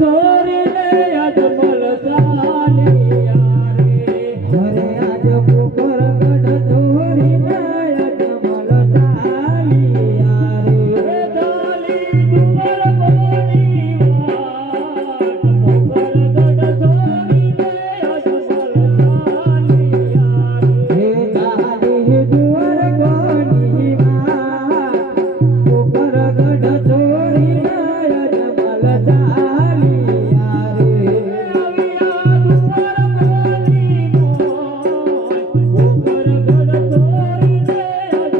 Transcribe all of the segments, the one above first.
છોરીને અજમલ ચાલિયા રે અરે આજ કુકર ગઢ છોરીને અજમલ ચાલિયા રે ચાલી ડુમર બોલી વાટ કુકર ગઢ છોરીને અજમલ ચાલિયા રે હે ચાલી ડુમર બોલી વાટ કુકર ગઢ છોરીને અજમલ ચાલિયા રે આવ્યા ડુમર બોલી કુકર ગઢ છોરીને અજમલ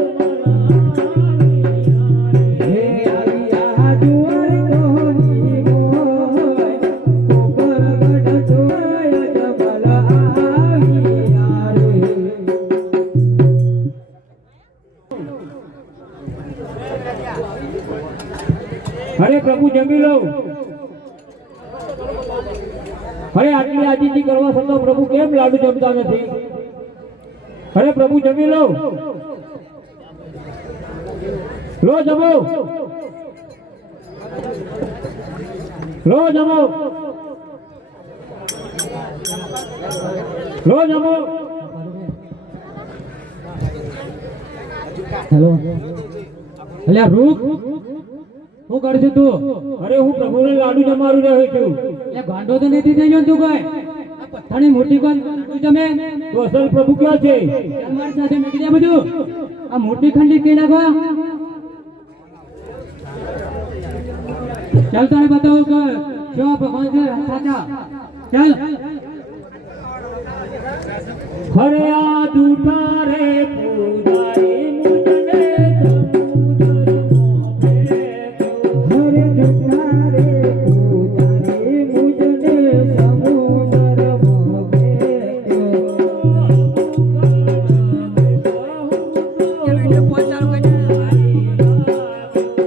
હે આવ્યા ડુમર બોલી વાટ કુકર ગઢ છોરીને અજમલ આવ્યા રે અરે પ્રભુ જમી લો અરે આટલી આજીજી કરવા છતાં પ્રભુ કેમ લાડુ જમતા નથી અરે પ્રભુ જમી લો જમો જમો જમો હેલો અલ્યા રૂક હું કરશું તું અરે હું પ્રભુને લાડુ જમાડું રહ્યો છું એ ગાંડો તો નથી થઈ ગયો તું કોઈ આ પથ્થરની મોટી કોણ તું તમે તો અસલ પ્રભુ ક્યાં છે અમારી સાથે મૂકી દે બધું આ મોટી ખંડી કે નાખો ચાલ તને બતાવું કે કેવા ભગવાન છે સાચા ચાલ હરે આ જૂઠા રે પૂજારી મુજને હરે જુઠા રે પૂજારી મુજને સમુદ્રમાં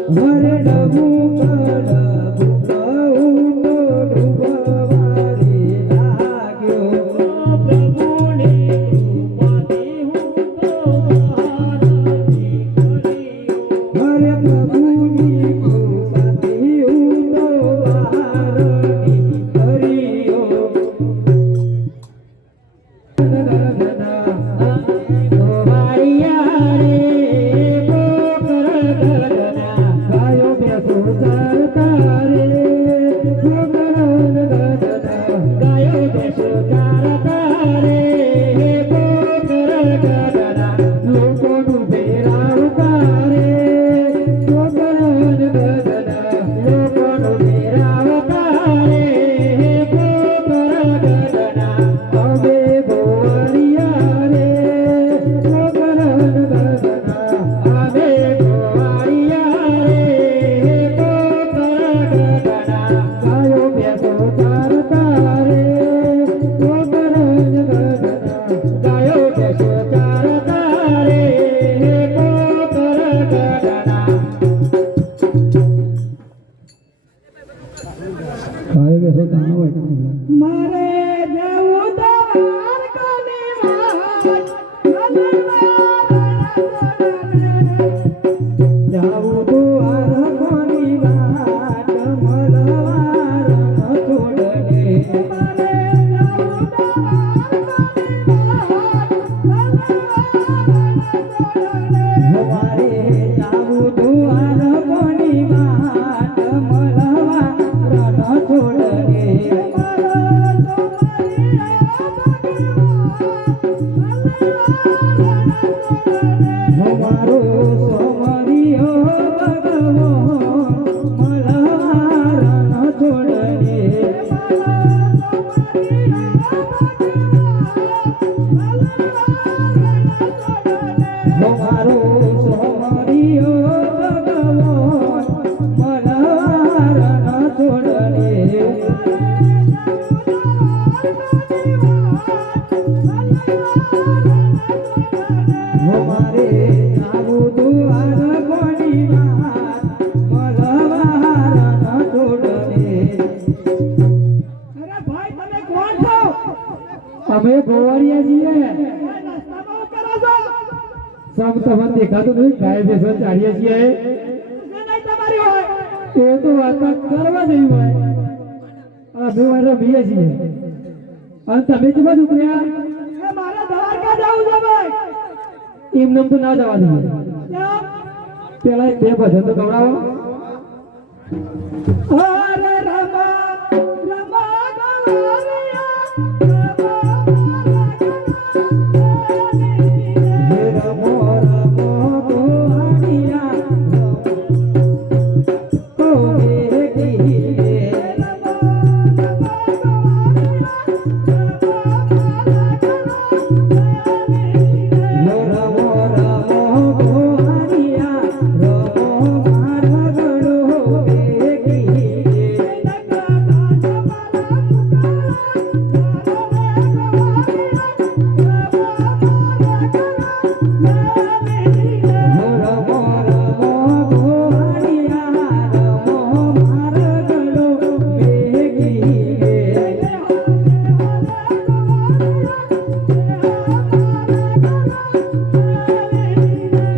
હરે ડબુ કડબુ કહું તો ડૂબવારે લાગ્યો પ્રભુની કૃપાથી હું તો મહારાજી કર્યો હરે પ્રભુની કૃપાથી હું તો બહારની કર્યો વાળિયા રે કોકર ગગના ગાયો બેસો ચારતા રે કોકર ગગના ગાયો બેસો ચારતા રે કોકર ગગના લોકોનું ભેરાવતા રે કોકર ગગના લોકોનું ભેરાવતા રે કોકર ગગના હવે ગોવાળિયા રે કોકર ગગના હવે ગોવાળિયા રે કોકર ગગના ગાયો બેસો ચારતા રે કોકર ગગના ગાયો બેસો ચારતા રે કોકર ગગના ગાયો બેસો ચારતા હોય મારે જવું દ્વારકાની વાત જાવું દ્વારકાની વાત મલવારણ છોડને મારે જવું દ્વારકાની વાત મલવારણ છોડને મારો સોમરિયો ભગવાન મલવારણ છોડને મારો સોમરિયો ભગવાન મલવારણ છોડને મારે આવું દ્વારકાની વાત મલવારણ છોડને અરે ભાઈ તમે કોણ છો અમે ગોવાળિયા છીએ રસ્તામાં કરો છો સબ તમને દેખાતું નથી ગાય બેસો ચાડીએ છીએ તમારી હોય એ તો વાત કરવા જેવી હોય અમે રમીએ છીએ અને તમે કેવા ઉપડ્યા એ મારે દ્વારકા જવું છે ભાઈ. એમને તો ના જવા દઈએ કેમ? પેલા એક બે ભજન તો ગવડાવો અરે રમા રમા ગવારિયા હે રમો રમો ગોવાળિયા ઓ મેઘી રમો રમો ગોવાળિયા રમો મારા ગણો મેઘી રમો રમો ગોવાળિયા રમો મારા ગણો મેઘી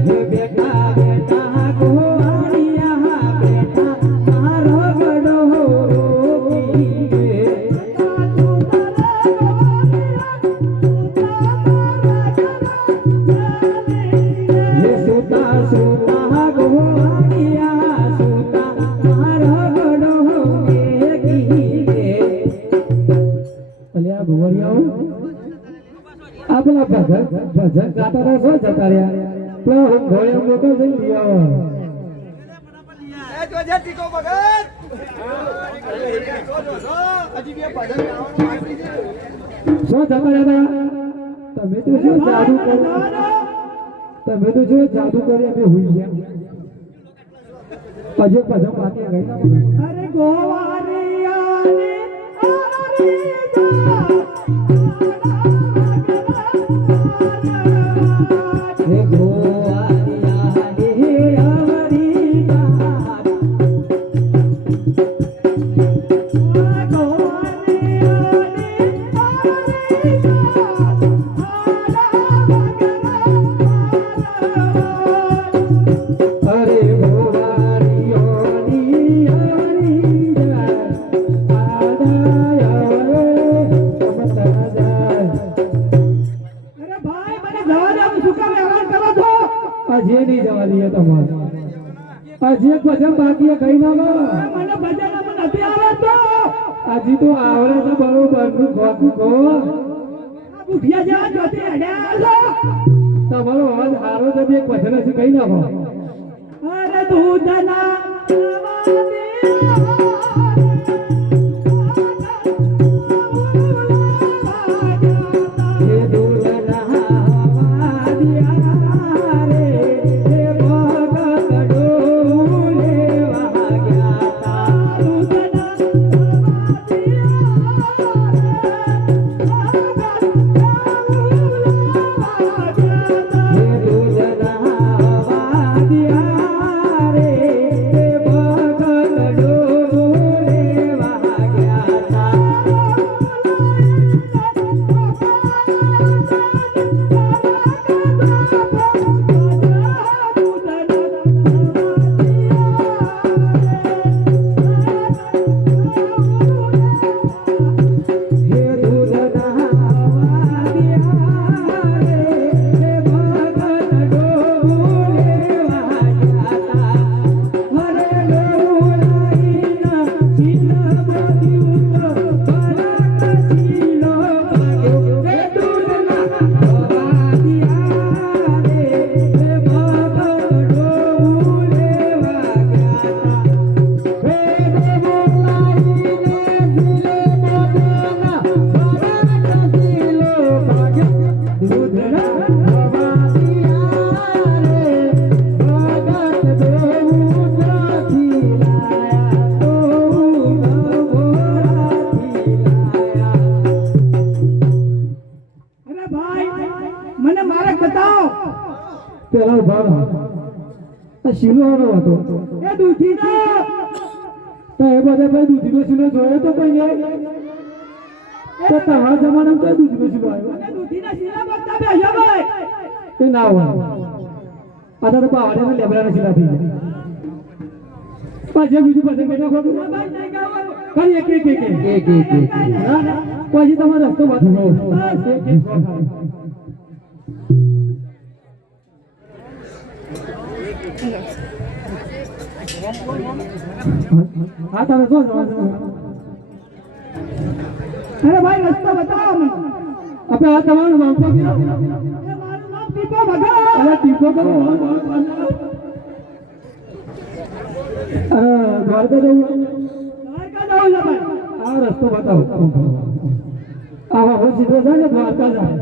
હે બેટા બેટા ગોવાળિયા બેટા મારો ગણો રોકી હે સુતા સુતા ગોવાળિયા સુતા મારો ગણો મેઘી અલ્યા ગોવાળિયાઓ આ પેલા ભજન ગાતા હતા શું જતા રહ્યા પેલા હું ઘોડે મોટો જઈને લઈ આવો એ જોજે ટીકો ભગત. હજી બે ભજન ગાવાનું બાકી છે. શું જતા રહ્યા તમે તો શું જાદુ કરો તમે તો શું જાદુ કરી અમે હોઈ ગયા હજુ ભજન બાકી ગઈ ના અરે ગોવારિયાને હે ગોવાળિયા હે અવરી જાત અરે ગોવાળિયોની અવરી જાત આડાય મમતા જાય અરે ભાઈ મને જવા દે. હું શું કામ હેરાન કરો છો? આજે નહીં જવા દઈએ તમારે આજે એક ભજન બાકી છે, કઈ ના લો મને ભજન આમાં નથી આવડતું. આજે તો આવડે છે બરોબર નું ખોખું કહો આ બુઢિયા જેવા જોતી હેડ્યા છો. તમારો અવાજ સારો છે એક ભજન હશે કઈ નાખો અરે દૂધના હે દુલના વાદિયા રે હે ભગત ડોલેવા ગયા તા હે દુલના વાદિયા રે હે ભગત ડોલેવા ગયા તા હે દુલના વાદિયા રે હે ભગત ડોલેવા ગયા તા હરે ડોલાઈના ચિન્હ પ્રદ્યુત પરાક ચિલો ભાગ્યો હે દુલના વાદિયા રે હે ભગત ડોલેવા ગયા તા હે ડોલાઈને દિલે મોદના પરાક ચિલો ભાગ્યો દુધના વાદિયા રે ભગત દેવું નથી લાયા તો નવોરાથી લાયા અરે ભાઈ મને મારે બતાવો. પેલા ઉભા રહો આ શીલો હતો એ દૂધીનો તો એ બધા ભાઈ દૂધીનો શીલો જોયો તો કોઈ નહીં તો તમારા જમાનામાં કઈ દૂધીનો શીલો આવ્યો એ દૂધીના શીલા બતા બેસો ભાઈ. એ ના હોય આ તો પાવાડે લેબરાના શીલા થઈ ગયા પાછે બીજું પસંદ કરી નાખો ભાઈ નહીં ગાવ ખાલી એક એક એક ના ના પછી તમારો રસ્તો બતાવો બસ એક એક હા તમે શું અરે ભાઈ રસ્તો બતાવો મને આપણે આ તમારું નામ તો કયો એ મારું નામ દીપો ભગત અરે ટીપો કરો દ્વારકા જવું દ્વારકા જાઉં છે ભાઈ આ રસ્તો બતાવો આવા હો સીધો જાય ને દ્વારકા જાય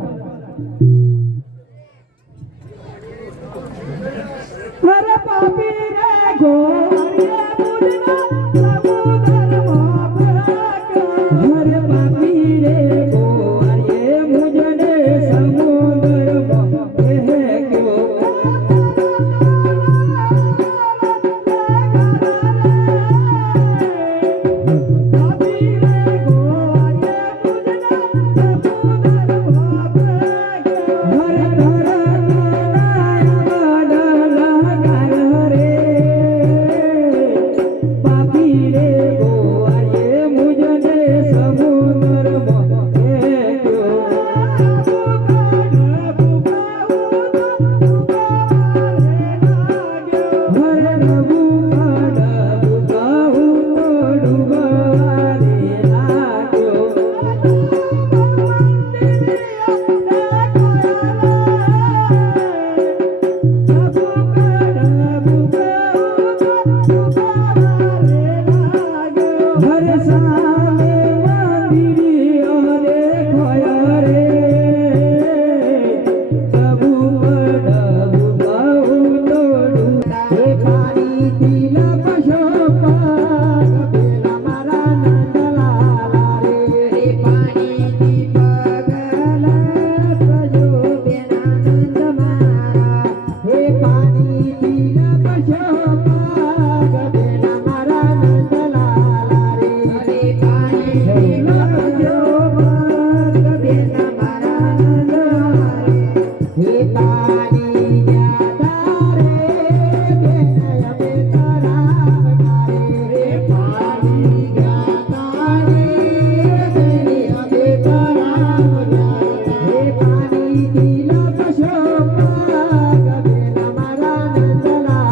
અરે પાપી રે ગોરિયા મુજના સમુદ્રમાં ભાગ્યા અરે પાપી રે ગોવાળીએ મુજને સમુદ્રમાં ફેંક્યો પાપી રે ગોરિયા મુજના સમુદ્રમાં ભાગ્યા હરે તારા પાપી રે ગોવાળીએ મુજને સમુદ્રમાં ફેંક્યો હરે રઘુ કાઢ બુકાહું તો ડૂબવાને લાગ્યો હરે સામે મંદિરી અરે ખોયા રે પ્રભુ પ્રભુ બહુ તો હે પાણી પીલા પશો પાક પેલા મારા નંદલાલા રે હે પાણી પી પગલા સજો બેના નંદ મારા હે પાણી પીલા પશો પાક પેલા મારા નંદલાલા રે હે પાણી પીલા પશો પાક પેલા મારા નંદલાલા હે પાણી જાતા રે બેના અમે તારા રે પાણી જાતા રે બેની અમે તારા હે પાણી પીલા પશો પાક બેના મારા નંદલાલા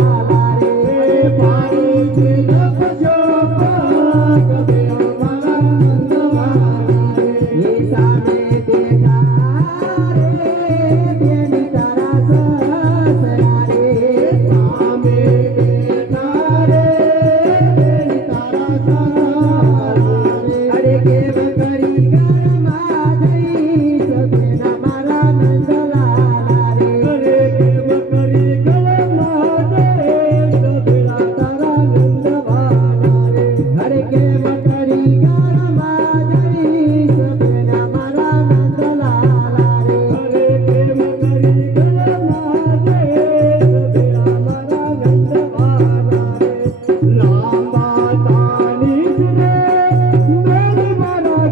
રે પાણી પીલા પશો પાક બેના મારા નંદલાલા હે સામે બેઠા રે બેની તારા સસરા રે સામે બેઠા રે બેની તારા સસરા રે અરે કેમ કરી ઘરમાં જઈ સબેના મારા નંદલાલા રે અરે કેમ કરી ઘરમાં જઈ સબેના તારા નંદવાલા રે અરે કેમ કરી ઘરમાં જઈ સબેના મારા નંદલાલા રે અરે કેમ કરી ઘરમાં જઈ સબેના મારા નંદવાલા રે લાંબા તાની રે મેરી મારા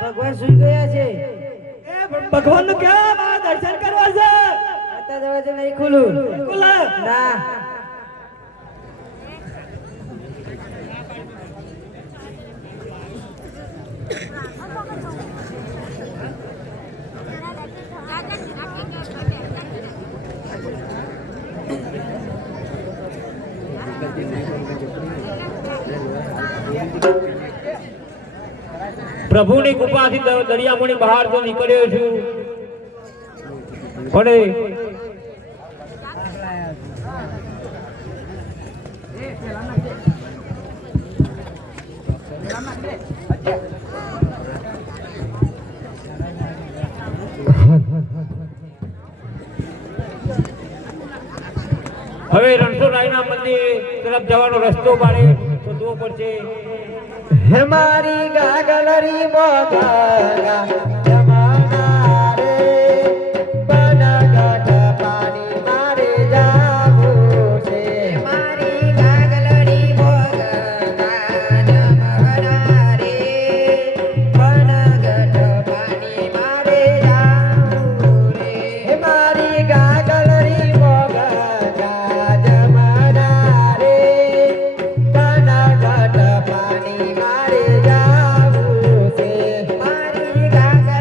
ભગવાન સુઈ ગયા છે. ભગવાન નું કેવા મારા દર્શન કરવા છે. અત્યારે દરવાજો નહીં ખુલ્લું. ખુલ્લા ના પ્રભુની કૃપાથી દરિયામણી બહાર તો નીકળ્યો છું, પણ હવે રણછોડરાયના મંદિર તરફ જવાનો રસ્તો પાડે શોધવો પડશે. હે મારી ગાગલરી મોગરા જમાના રે બનગટ પાણી મારે જાવું છે. મારી ગાગલરી મોગરા જમાના રે બનગટ પાણી મારે જાવું રે. હે મારી ગાગલરી મોગરા જમાના રે બનગટ પાણી મારે જાવું છે. મારી ગાગલરી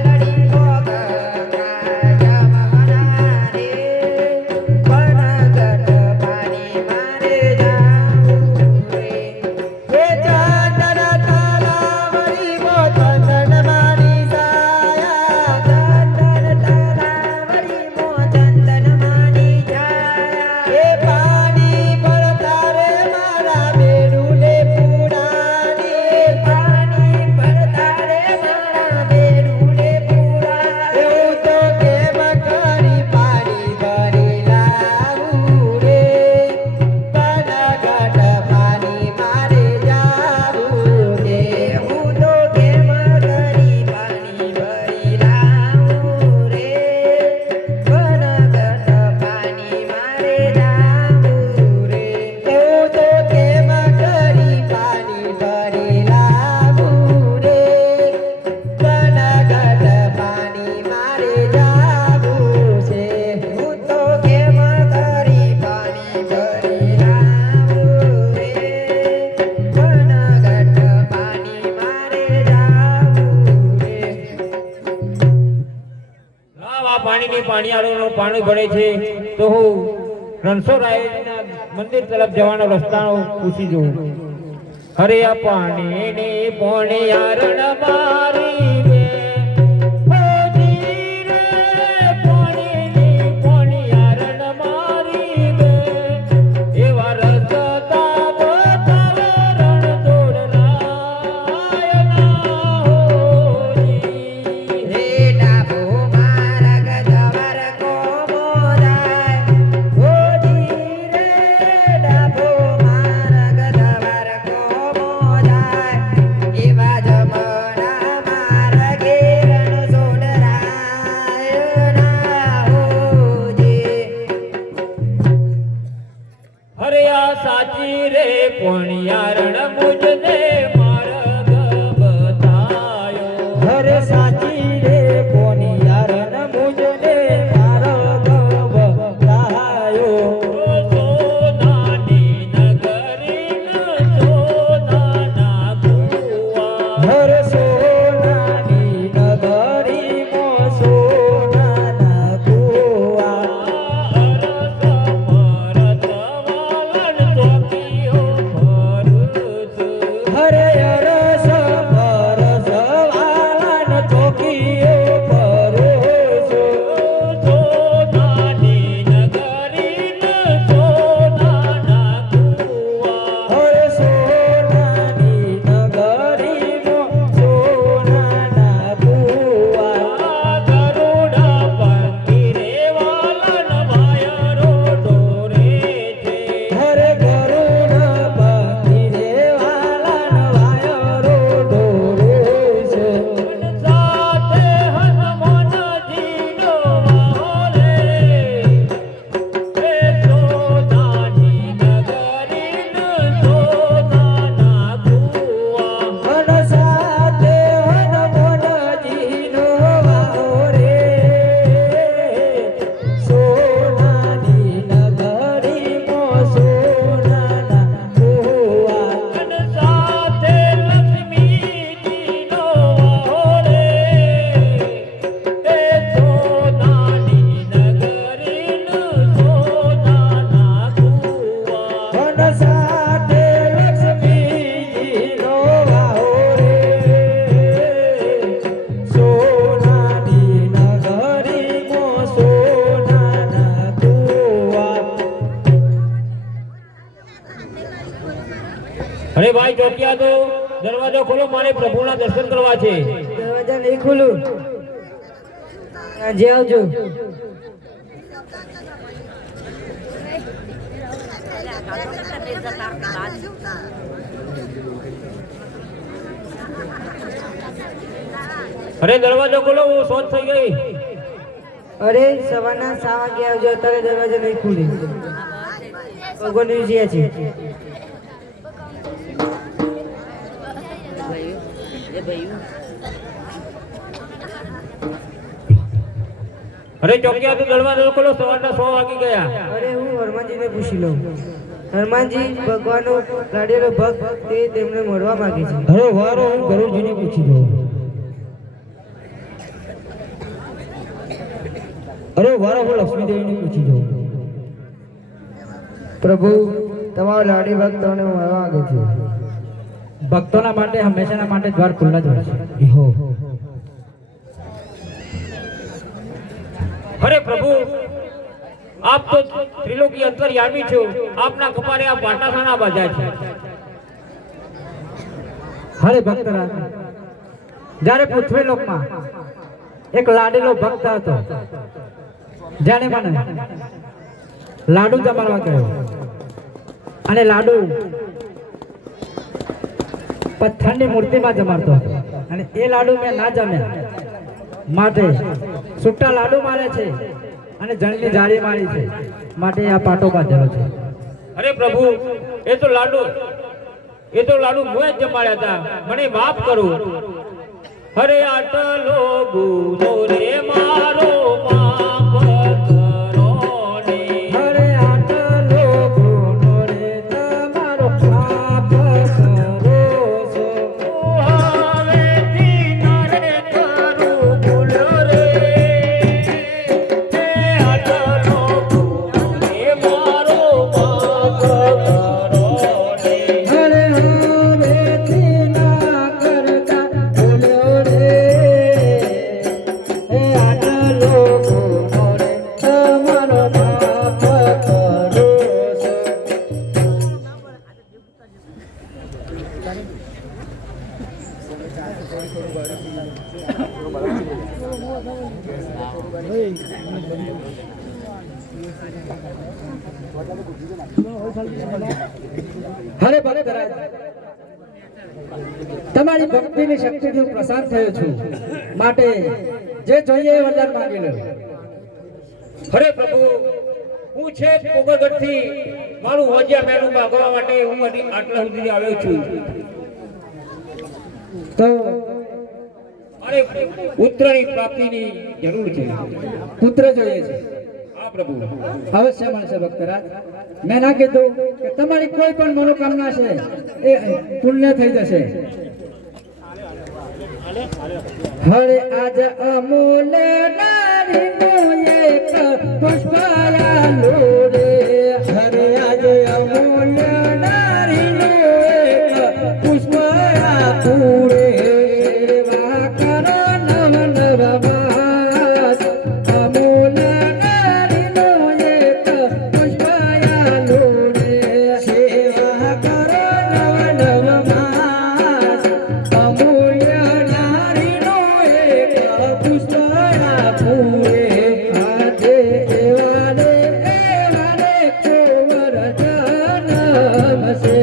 પાણીની પાણીયાળોનું પાણી ભરે છે તો હું રણછોડરાયના મંદિર તરફ જવાનો રસ્તાનો પૂછી જોઉં. હરે આ પાણીની પોણિયારણ મારી બે, હોજી રે પાણીની પોણિયારણ મારી બે, એવા રસ્તા બતાવે રણછોડરાયના હોજી. હે ડાબો માર્ગ જવર કો મોરાય, હોજી રે ડાબો માર્ગ જવર કો મોરાય, એવા જમણા માર્ગે રણછોડરાયના હોજી. હરે આ સાચી રે પોણિયારણ મુજને માર્ગ બતાયો. હરે સાચી રે પોણિયારણ મુજને માર્ગ બતાયો. સોનાની નગરી સોનાના કુવા. હર સોનાની નગરીમાં સોનાના કુવા. હરે અરસ પરસ વાળન ચોકીઓ પરોસો. હરે સોનાની નગરીમાં સોનાના કુવા. હરે ગરુડ પંખી વાળન વાયરો ડોરે છે. મન સાથે હનુમાનજીનો વાહો રે, સોનાની નગરીમાં સોનાના કુવા. મન સાથે લક્ષ્મીજીનો વાહો રે, સોનાની નગરીમાં સોનાના કુવા. અરે ભાઈ ચોકિયા તો દરવાજો ખોલો, મારે પ્રભુના દર્શન કરવા છે. દરવાજા નહીં ખોલું, આજે આવજો. અરે દરવાજો ખોલો, હું શોધ થઈ ગઈ. અરે સવારના 6 વાગે આવજો, અત્યારે દરવાજા નહીં ખુલે. ભગવાન વિજયા છે. અરે ચોકિયા તો દરવાજો ખોલો, સવારના 6 વાગી ગયા. અરે હું હનુમાનજીને પૂછી લઉં. હનુમાનજી ભગવાનનો લાડેલો ભક્ત તે તેમને મળવા માંગે છે. અરે વારો હું ગરુડજીને પૂછી દઉં. અરે વારો હું લક્ષ્મીદેવીને પૂછી દઉં. પ્રભુ તમારો લાડી ભક્ત તમને મળવા માંગે છે. ભક્તોના માટે હંમેશાના માટે દ્વાર ખુલ્લા જ હોય છે. હો અરે પ્રભુ, આપ તો ત્રિલોકી અંતર્યામી છો, આપના કપાળે આ પાટાસાના બાંધ્યા છે. હરે ભક્તરાજ, જ્યારે પૃથ્વી લોકમાં એક લાડેલો ભક્ત હતો, જેને મને લાડુ જમાડવા ગયો અને લાડુ પથ્થરની મૂર્તિમાં જમાડતો હતો અને એ લાડુ મેં ના જમ્યા, માટે છૂટા લાડુ મારે છે અને જળની જાળી મારી છે, માટે આ પાટો બાંધેલો છે. અરે પ્રભુ, એ તો લાડુ મુએ જ જમાડ્યા હતા, મને માફ કરો. અરે આટલો ગુનો રે મારો માફ કરો ને. હરે આટલો ગુનો રે તમારો પાપ કરો છો. હવેથી નરે કરું ભૂલ રે. હરે ભક્તરાજ, તમારી ભક્તિની શક્તિથી હું પ્રસન્ન થયો છું, માટે જે જોઈએ એ વરદાન માંગી લો. હરે પ્રભુ, હું છે પોકરગઢથી મારું હોજિયા મેળું માગવા માટે હું આટલા સુધી આવ્યો છું. તો મારે પુત્રની પ્રાપ્તિની જરૂર છે. પુત્ર જોઈએ છે? હા પ્રભુ. અવશ્ય મળશે ભક્તરાજ. મેં ના કીધું કે તમારી કોઈ પણ મનોકામના છે એ પૂર્ણ થઈ જશે. હરે આજ અમૂલ નારીનું એક પુષ્પ આલું રે. હરે આજ અમૂલ નારીનું એક પુષ્પ આપું રે. સેવા કરો નવ નવ માસ. અમૂલ નારીનું એક પુષ્પ આલું રે. સેવા કરો નવ નવ માસ. અમૂલ્ય નારીનું એક પુષ્પ આપું રે. આજે એવા રે કુંવર જન્મ છે.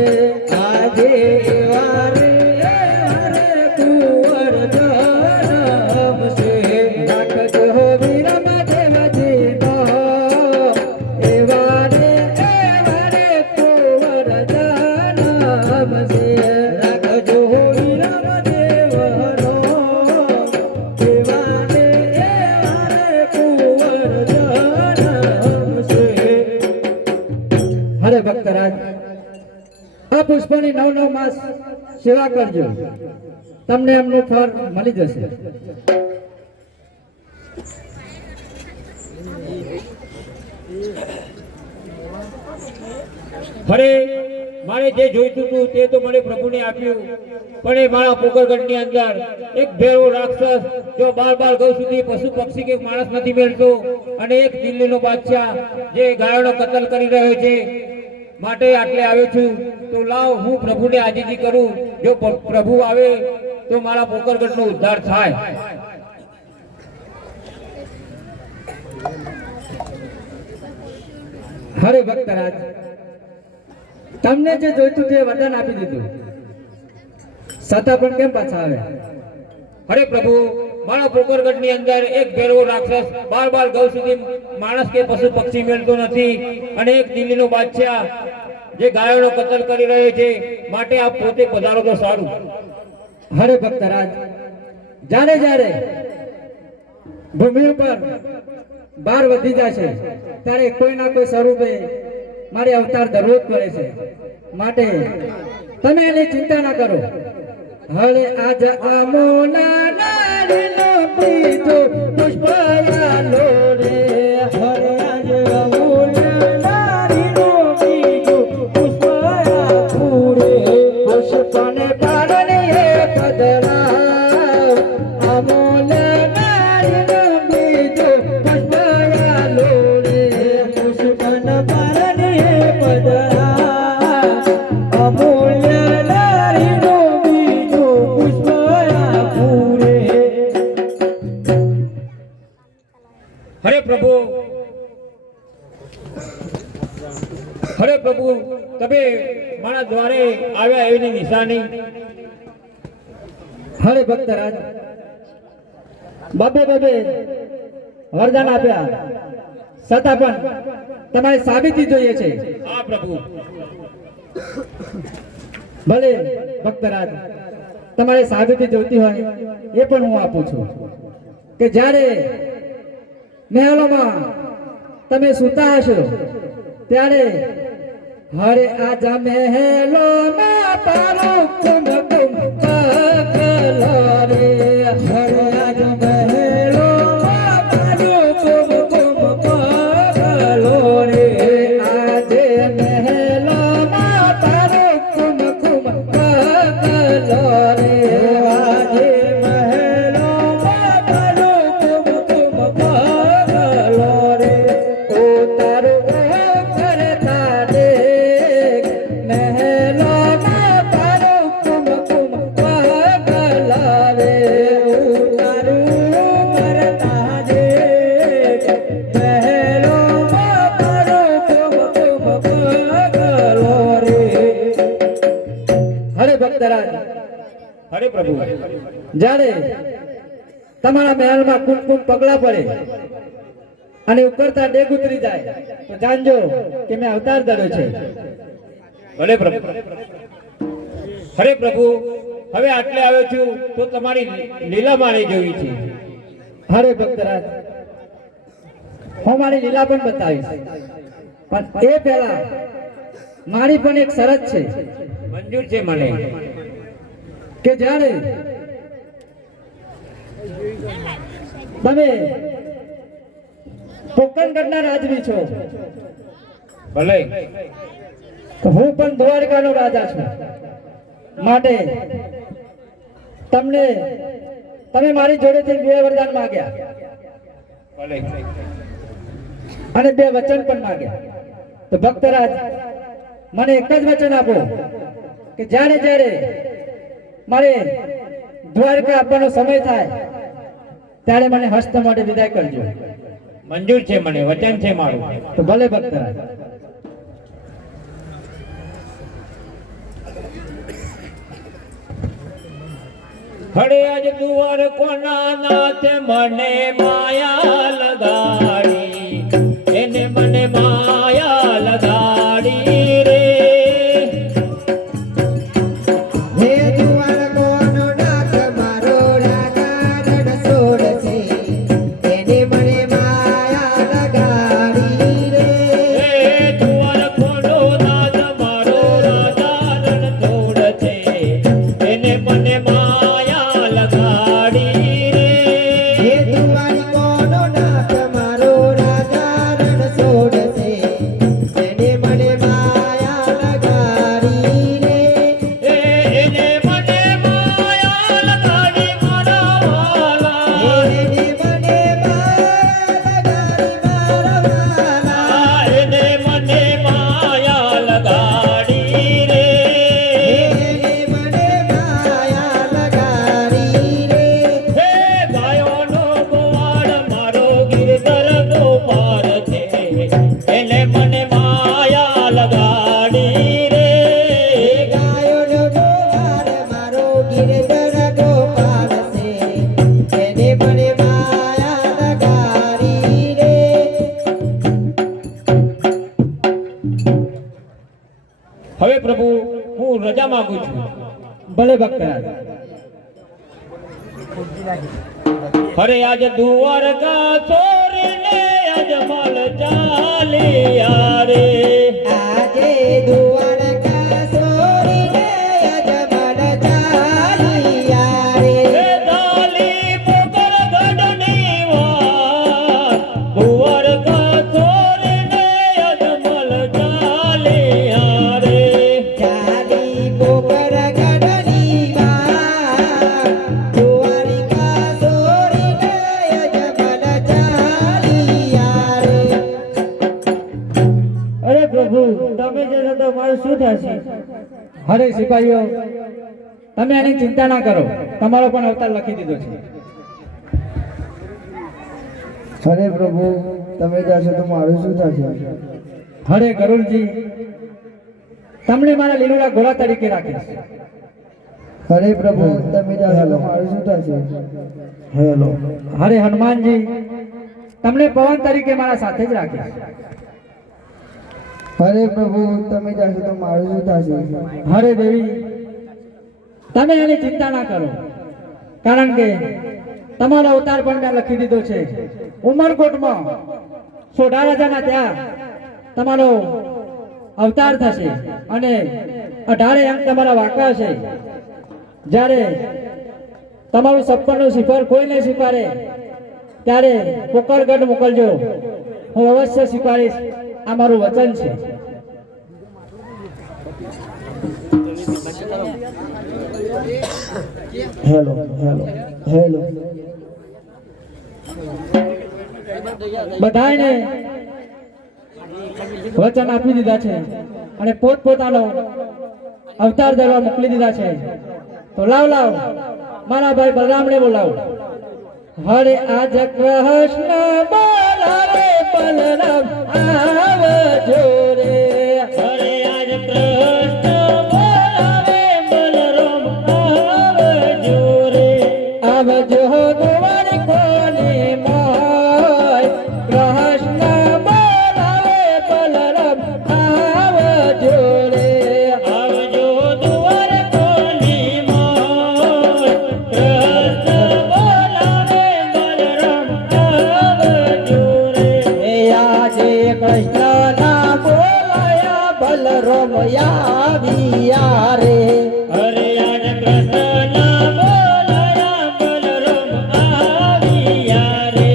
આજે એવા રે કુંવર જન્મ છે. રાખજો વિરમ દેવજીનો. એવા રે કુંવર જન્મ છે. રાખજો વિરમ દેવનો. એવા રે કુંવર જન્મ છે. હરે ભક્તરાજ, આ પુષ્પની 9 માસ સેવા કરજો, તમને એમનું ફળ મળી જશે. હરે, મારે જે જોઈતું હતું તે તો મને પ્રભુને આપ્યું, પણ એ મારા પોકરગઢની અંદર એક ભેરો રાક્ષસ જો બાર ગૌ સુધી પશુ પક્ષી કે માણસ નથી મેળતો, અને એક દિલ્હીનો બાદશાહ જે ગાયોનો કતલ કરી રહ્યો છે, માટે આટલે આવ્યો છું. તો લાવ હું પ્રભુને આજીજી કરું, જો પ્રભુ આવે તો મારા પોકરગઢનો ઉદ્ધાર થાય. હરે ભક્તરાજ, તમને જે જોઈતું તે વરદાન આપી દીધું, છતાં પણ કેમ પાછા આવે? હરે પ્રભુ, મારા પોકરગઢની અંદર એક ભેરવો રાક્ષસ બાર ગૌ સુધી માણસ કે પશુ પક્ષી મેળતો નથી, અને એક દિલ્હીનો બાદશાહ જે ગાયોનો કતલ કરી રહ્યો છે, માટે આપ પોતે પધારો તો સારું. હરે ભક્તરાજ, જ્યારે ભૂમિ ઉપર ભાર વધી જશે ત્યારે કોઈ ના કોઈ સ્વરૂપે મારે અવતાર ધરવો જ પડે છે, માટે તમે એની ચિંતા ના કરો. હરે આજ અમોલા નારીનો બીજો પુષ્પ આલો રે. હરે આજ અમોલા નારીનો બીજો પુષ્પ આપું રે. પુષ્પને પારણે પધરાવ. અમોલ નારીનો બીજો પુષ્પ આલો રે. પુષ્પને પારણે પધરાવ. અમૂલ્ય નારીનો બીજો પુષ્પ આપું રે. હરે પ્રભુ, તમે મારા દ્વારે આવ્યા એવી નિશાની. હરે ભક્તરાજ, બાબે વરદાન આપ્યા, છતાં પણ તમારી સાબિતી જોઈએ છે. હા પ્રભુ. ભલે ભક્તરાજ, તમારે સાબિતી જોઈતી હોય એ પણ હું આપું છું, કે જ્યારે મહેલોમાં તમે સૂતા હશો ત્યારે હરે આજા મહેલોમાં તારો કુમકુમ પગલો રે. હરે આજા મહેલોમાં તારો કુમકુમ પગલો રે. આજે મહેલોમાં તારો કુમકુમ પગલો રે. આજે મહેલોમાં તારો કુમકુમ પગલો રે. ઓ તારો કરતા દેખ, મહેલોમાં તારો કુમકુમ પગલો રે. પ્રભુ. જ્યારે તમારા મહેલમાં કુમકુમ પગલા પડે અને ઉકળતા ડેગ ઉતરી જાય તો જાણજો કે મેં અવતાર ધર્યો છે. ભલે પ્રભુ. હરે પ્રભુ, હવે આટલે આવ્યો છું તો તમારી લીલા માણી જોવી છે. હરે ભક્તરાજ, હું મારી લીલા પણ બતાવીશ, પણ એ પહેલા મારી પણ એક શરત છે મંજૂર છે મને. કે જ્યારે તમે પોકરણગઢના રાજવી છો ભલે. તો હું પણ દ્વારકાનો રાજા છું. માટે તમે મારી જોડેથી 2 વરદાન માંગ્યા ભલે. અને 2 વચન પણ માંગ્યા. તો ભક્તરાજ, મને એક જ વચન આપો કે જ્યારે જ્યારે મારે દ્વારકા આપવાનો સમય થાય ત્યારે મને હસ્ત માટે વિદાય કરજો. મંજૂર છે મને, વચન છે મારું. તો ભલે ભક્તરાજ. હરે આજ દુવાર કોના નાથે મને માયા લગાડી, એને મને માયા લગાડી રે. હે દ્વાર કોનો નાથ મારો રાજા રણ છોડશે, એને મને માયા લગાડી રે. હે દુવાર કોનો નાથ મારો રાજા રણ છોડશે, એને મને માયા લગાડી રે. હે દ્વાર કોનો નાથ મારો રાજા રણ છોડશે, એને મને માયા લગાડી રે. એને મને માયા લગાડી મારા વાલા. એને મને માયા લગાડી મારા વાલા. એને મને માયા લગાડી રે. એને મને માયા લગાડી રે. હે ગાયોનો ગોવાળ મારો ગિરધર ગોપાલ છે, એને મને માયા લગાડી રે. ગાયોનો ગોવાળ મારો ગિરધર ગોપાલ છે, એને મને માયા લગાડી રે. હવે પ્રભુ, હું રજા માંગુ છું. ભલે ભક્તરાજ. હરે આજ દ્વારકા છોરીને અજમલ ચાલ્યા રે. આજે દ્વારકા છોડીને અજમલ ચાલ્યા રે. હે ધાલી પોકર ગઢની વાર, દ્વારકા છોરીને અજમલ ચાલ્યા રે. ચાલી પોકર ગઢની વાર, દ્વારિકા છોડીને અજમલ ચાલ્યા રે. અરે પ્રભુ, તમે જશો તો મારું શું થશે? હરે સિપાહીઓ, તમે એની ચિંતા ના કરો, તમારો પણ અવતાર લખી દીધો છે. હરે પ્રભુ, તમે જશો તો મારું શું થશે? હરે ગરુડજી, તમને મારા લીલુડા ઘોડા તરીકે રાખીશ. હરે પ્રભુ, તમે જશો તો મારું શું થશે? હેલો. હરે હનુમાનજી, તમને પવન તરીકે મારા સાથે જ રાખીશ. હરે પ્રભુ, તમે જશો તો મારું શું થશે? હરે દેવી, તમે એની ચિંતા ના કરો, કારણ કે તમારો અવતાર પણ મેં લખી દીધો છે. ઉમરકોટમાં સોઢા રાજાના ત્યાં તમારો અવતાર થશે અને 18 અંક તમારા વાંકા છે. જ્યારે તમારું 56નું શિખર કોઈ નહીં સ્વીકારે ત્યારે પોકરગઢ મોકલજો, હું અવશ્ય સ્વીકારીશ. આ મારું વચન છે. Hello hello hello. બધાયને વચન આપી દીધા છે અને પોતપોતાનો અવતાર ધરવા મોકલી દીધા છે. તો લાવ મારા ભાઈ બલરામને બોલાવો. હરે આજ કૃષ્ણ બોલાવે બલરામ આવજો રે. હરે આજ કૃષ્ણ બોલાવે બલરામ આવજો બલરામ આવ્યા રે અરે આજ કૃષ્ણના બોલાયા બલરામ આવ્યા રે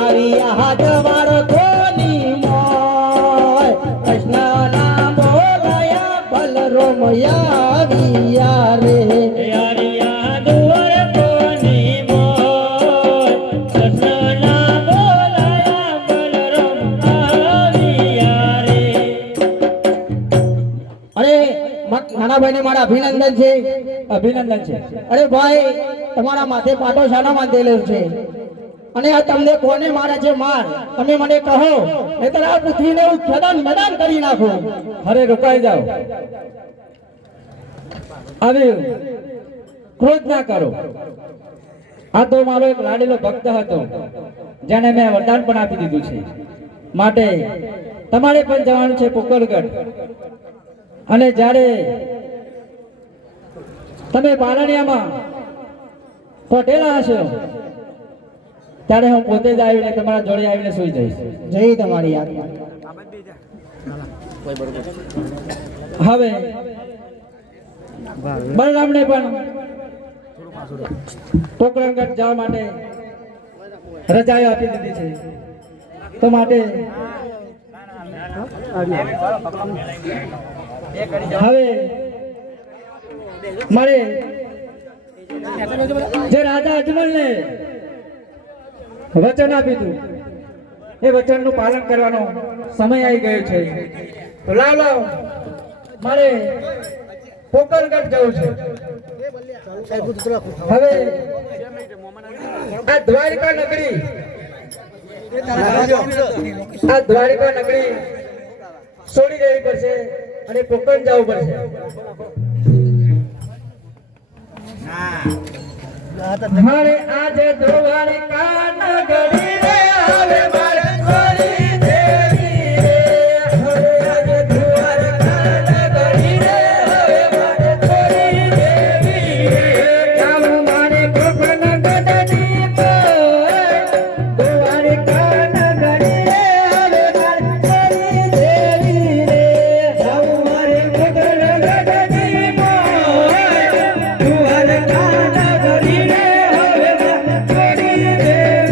આવ્યા જવાર કોની મોય કૃષ્ણના બોલાયા બલરામ આવ્યા રે યારિયા દુવર કોની મોય કૃષ્ણના બોલાયા બલરામ આવ્યા રે અરે નાના ભાઈને મારા અભિનંદન છે અભિનંદન છે અરે ભાઈ તમારા માથે પાટો શાના બાંધેલો છે અને આ તમને કોને મારે છે માર તમે મને કહો નહીતર આ પૃથ્વીને હું ખેદાન મેદાન કરી નાખું અરે રોકાઈ જાઓ આવ્યું ક્રોધ ના કરો આ તો મારો એક લાડેલો ભક્ત હતો જેને મેં વરદાન પણ આપી દીધું છે માટે તમારે પણ જવાનું છે પોકરગઢ અને જ્યારે તમે પારણિયામાં પટેલા હશો ત્યારે હું પોતે જ આવીને તમારા જોડે આવીને સુઈ જઈશ જય તમારી આજ્ઞા હવે બલરામને પણ પોકરણગઢ જવા માટે રજાઓ આપી દીધી છે તો માટે હવે મારે જે રાજા અજમલને વચન આપ્યું હતું એ વચનનું પાલન કરવાનો સમય આવી ગયો છે તો લાવ મારે પોકરગઢ જવું છે હવે આ દ્વારિકા નગરી છોડી દેવી પડશે અને પોકરણ જવું પડશે મારે આજે દ્વારિકા નગરી રે હવે મારે છોડી દેવી રે હવે આજે દ્વારિકા નગરી રે હવે મારે છોડી દેવી રે કામ મારે પોકરણગઢની દ્વારિકા નગરી રે હવે મારે છોડી દેવી રે કામ મારે પોકરણગઢની દ્વારિકા નગરી રે હવે મારે છોડી દેવી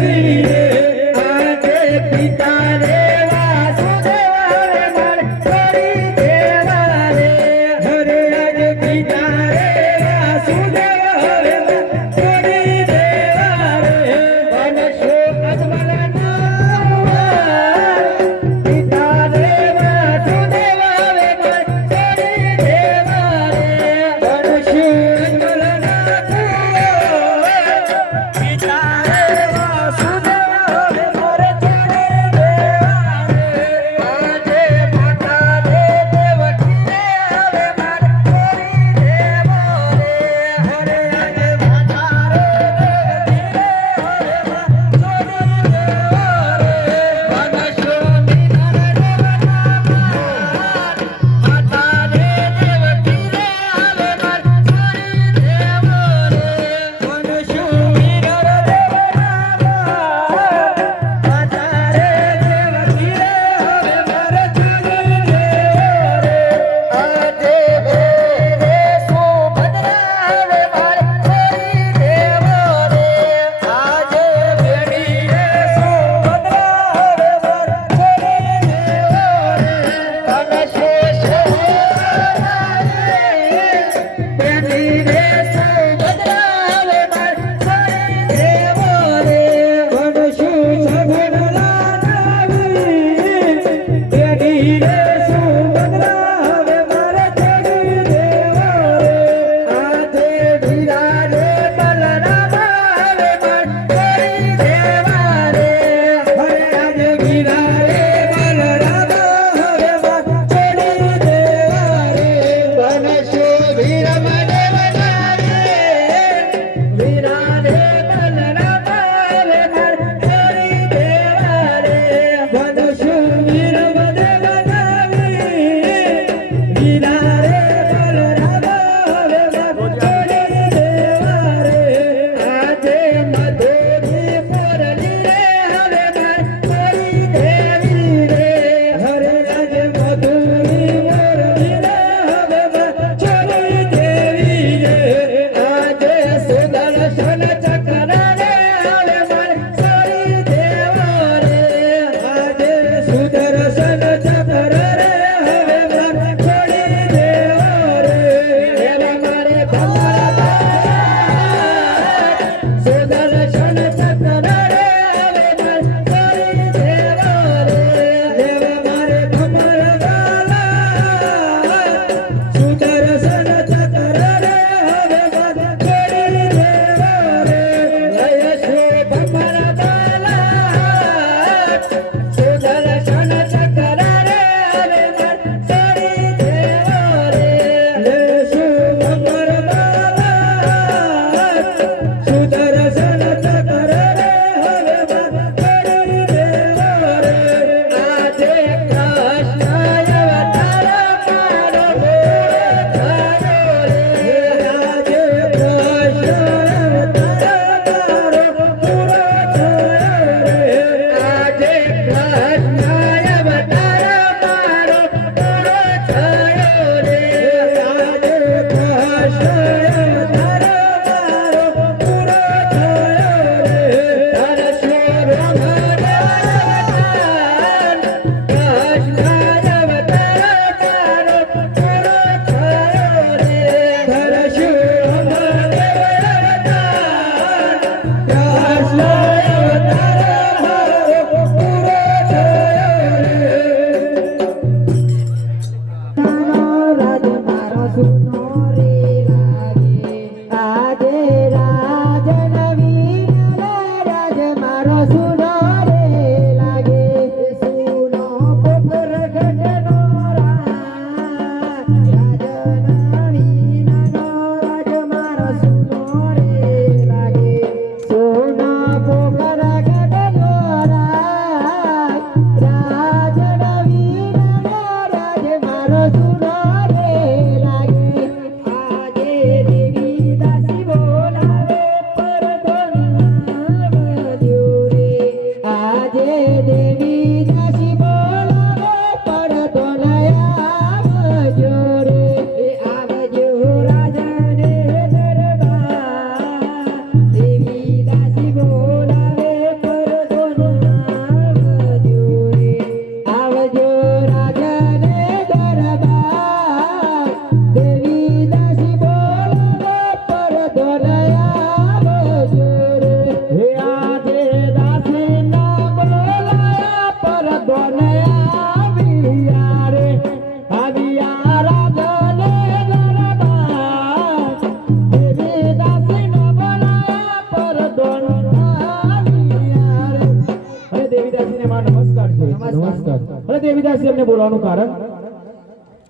નમસ્કાર. હવે દેવીદાસજી અમને બોલવાનું કારણ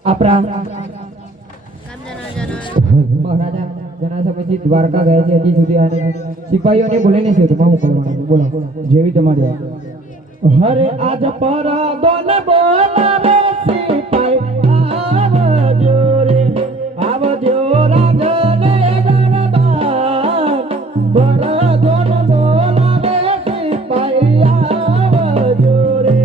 આપણા મહારાજા ઘણા સમયથી દ્વારકા ગયા છે, હજી સુધી આને સિપાહીઓને બોલીને શોધમાં મોકલવાના. બોલો જેવી તમારી હરે આજ પર દોન બોલાવે સિપાઈ આવજો રે આવજો રાજને ગણબાર પર દોન બોલાવે સિપાઈ આવજો રે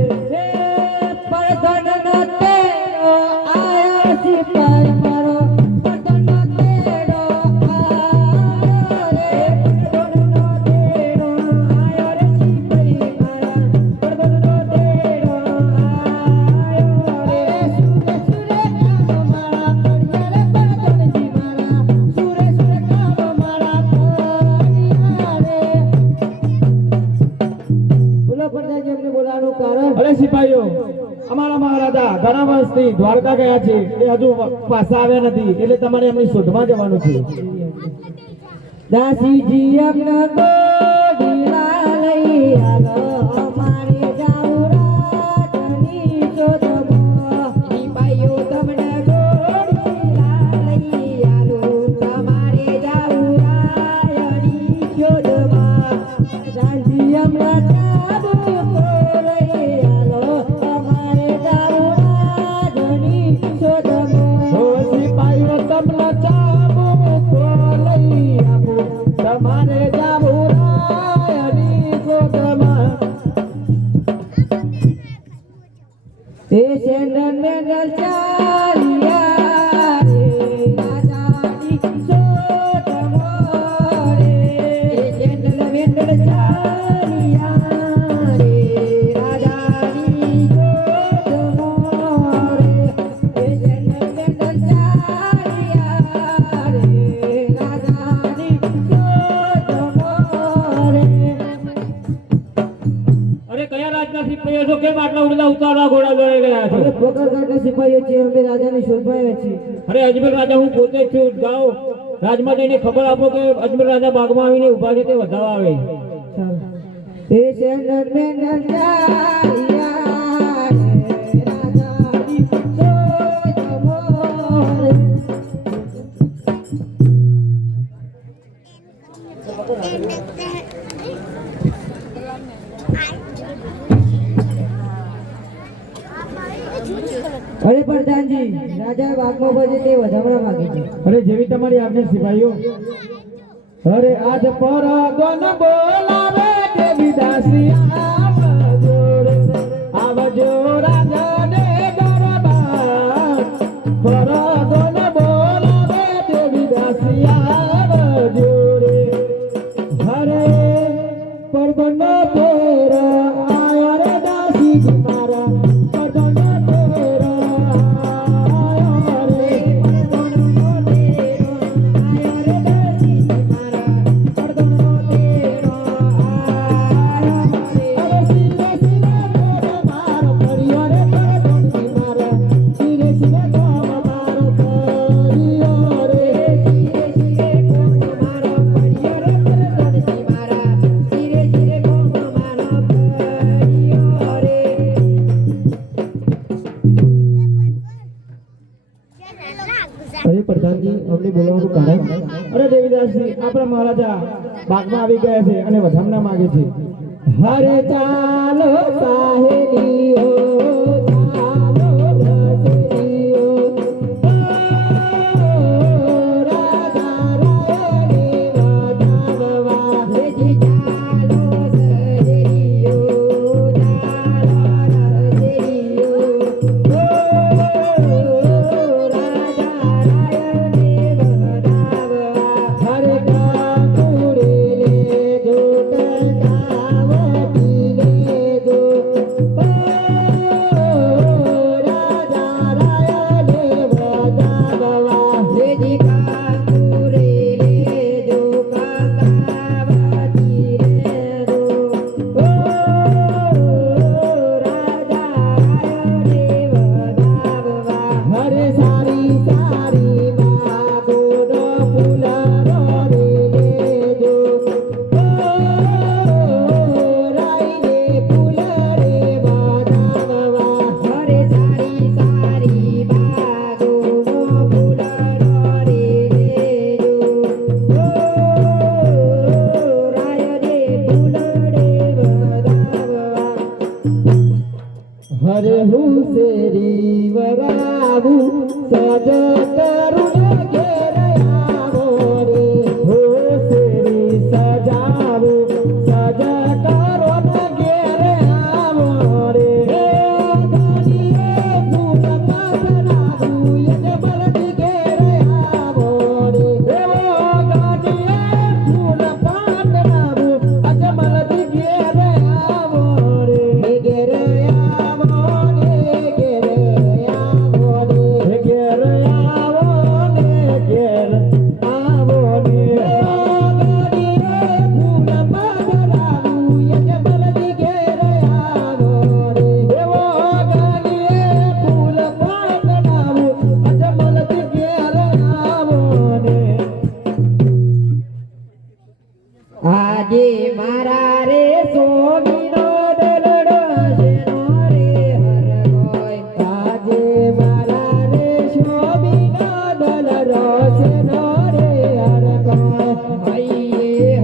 પરધનનો તેડો આયો સિપાઈ મારો, પરધનનો તેડો આયો રે, પરધનનો તેડો આયો રે સિપાઈ મારા, પરધનનો તેડો આયો રે. સુરે સુરે કામ મારા પડિયા રે પરધનજી મારા, સુરે સુરે કામ મારા પડિયા રે. બોલો પરધાજી અમને બોલાવાનું કારણ. અરે સિપાહીઓ, અમારા મહારાજા ઘણા વર્ષથી દ્વારકા ગયા છે, એ હજુ પાછા આવ્યા નથી, એટલે તમારે એમની શોધમાં જવાનું છે. દાસીજી અમને ગોદીલા લઈ આલો, અમારે જાવું રાજની શોધમાં. સિપાહીઓ તમને ગોદીલા લઈ આલો, તમારે જાવું રાજની શોધમાં. દાસી અમને ચાબુકો લઈ આલો, અમારે જાવું રાજની શોધમાં. ઓ સિપાહીઓ, તમને ચાબુકો લઈ આપો, તમારે જાવું રાયની શોધમાં. એ સેન્ડલ મેન્ડલ ચાલ્યા રે, રાજાની શોધમાં રે. એ સેન્ડલ મેન્ડલ ચાલ્યા રે, રાજાની શોધમાં રે. એ સેન્ડલ મેન્ડલ ચાલ્યા રે, રાજાની શોધમાં રે. અરે કયા રાજના સિપાહીઓ છો? કેમ આટલા ઉડતા ઉતાવળા ઘોડા દોડી ગયા છો? અમે પોકરઘાટના સિપાહીઓ છીએ, અમે રાજાની શોધમાં આવ્યા છીએ. અરે અજમેર રાજા હું પોતે જ છું. જાઓ રાજમાં જઈને ખબર આપો કે અજમેર રાજા બાગમાં આવીને ઊભા છે, તે વધાવા આવે. એ સેન્ડલ મેન્ડલ ચાલ્યા રે, રાજાની શોધમાં રે. અરે પ્રધાનજી, રાજા બાગમાં ભજે તે વધામણા માંગે છે. અરે જેવી તમારી આજ્ઞા સિપાહીઓ. અરે આજ પર દોન બોલાવે દેવીદાસી આવજો રે આવજો રાજને ગરબાર પર દોન બોલાવે દેવીદાસી આવજો રે. હરે પરદોનો તેરો આયા રે દાસી મારા, પરદોનો તેરો આયા રે. પરધનનો તેડો આયો રે દાસી મારા, પરધનનો તેડો આયો રે. અરે સિરે સિરે ગોમ મારો કર્યો રે પરદોની મારા, સિરે સિરે ગોમ મારો કર્યો રે. ધીરે ધીરે ગોમ મારો પડ્યો રે પરધનજી મારા, ધીરે ધીરે ગોમ મારો પડ્યો રે. અરે પ્રધાનજી, અમને બોલાવવાનું કારણ. અરે દેવીદાસજી, આપણા મહારાજા બાગમાં આવી ગયા છે અને વધામણા માંગે છે. હરે ચાલો સાહેલીઓ, ચાલો રસલીઓ, ઓ રાજા રાયની વધાવવા. રેજી ચાલો સહેલીઓ, ચાલો રસલીઓ, ઓ રાજા રાયને વધાવવા. હરે કાકુડી લેજો, ટકાવટી લેજો, ઓ અરે હું શેરી વરાવું સજ કરું ઘેર આવો રે હો શેરી સજાવું સજ કરો ઘેર આવો રે ગાડીએ ફૂલ પાથરાવું યજમાન ઘેર આવો રે ગાડીએ ફૂલ પાથરાવું અજમલ ઘેર આવો રે ઘેર આવો રે ઘેર આવો રે ઘેર આવો રે ઘેર આવો રે ગાડીએ ફૂલ પાથરાવું યજમાન ઘેર આવો રે ગાડીએ ફૂલ પાથરાવું અજમલ ઘેર આવો રે આજે મારા રે સોમીનો દલડો શેનો રે હરગોય આજે મારા રે સોમીનો દલડો શેનો રે હરગોય હૈયે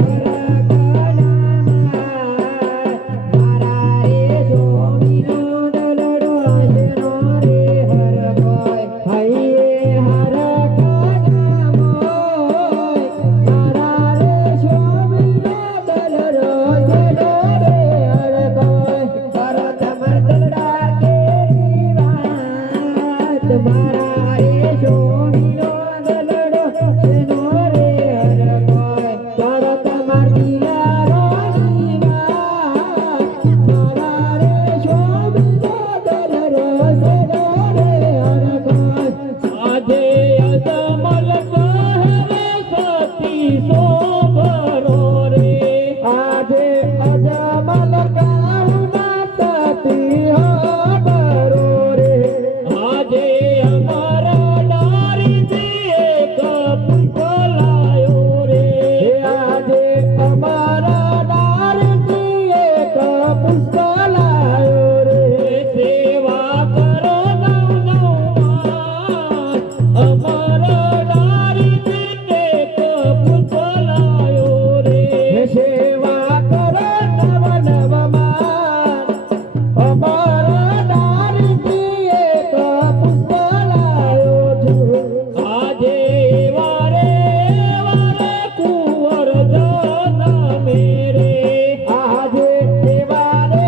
મારા રે સોમીનો દલડો શેનો રે હરગોય હૈયે હરગોય મારા રે સોમીનો દલડો શેનો રે હરગોય કરત મરદડા કેરી વાત મારા રે સોમીનો દલડો શેનો રે હરગોય કરત મરદિયારોની વાત મારા રે સોમીનો દલડો શેનો રે હરગોય આજે અજમલ કહે સતી સોભરો રે આજે અજમલ કાઉના સતી હોબરો રે આજે અમારા ડારીથી એક પુતલાયો રે આજે અમારા ડારીથી એક પુતલાયો રે સેવા કરો નવ અમારા ડારીથી એક પુતલાયો રે સેવા કરો નવ માન અમારા ડારીથી એક પુતલાયો છું આજે વારે વારે કુંવર જનમે રે આજે વારે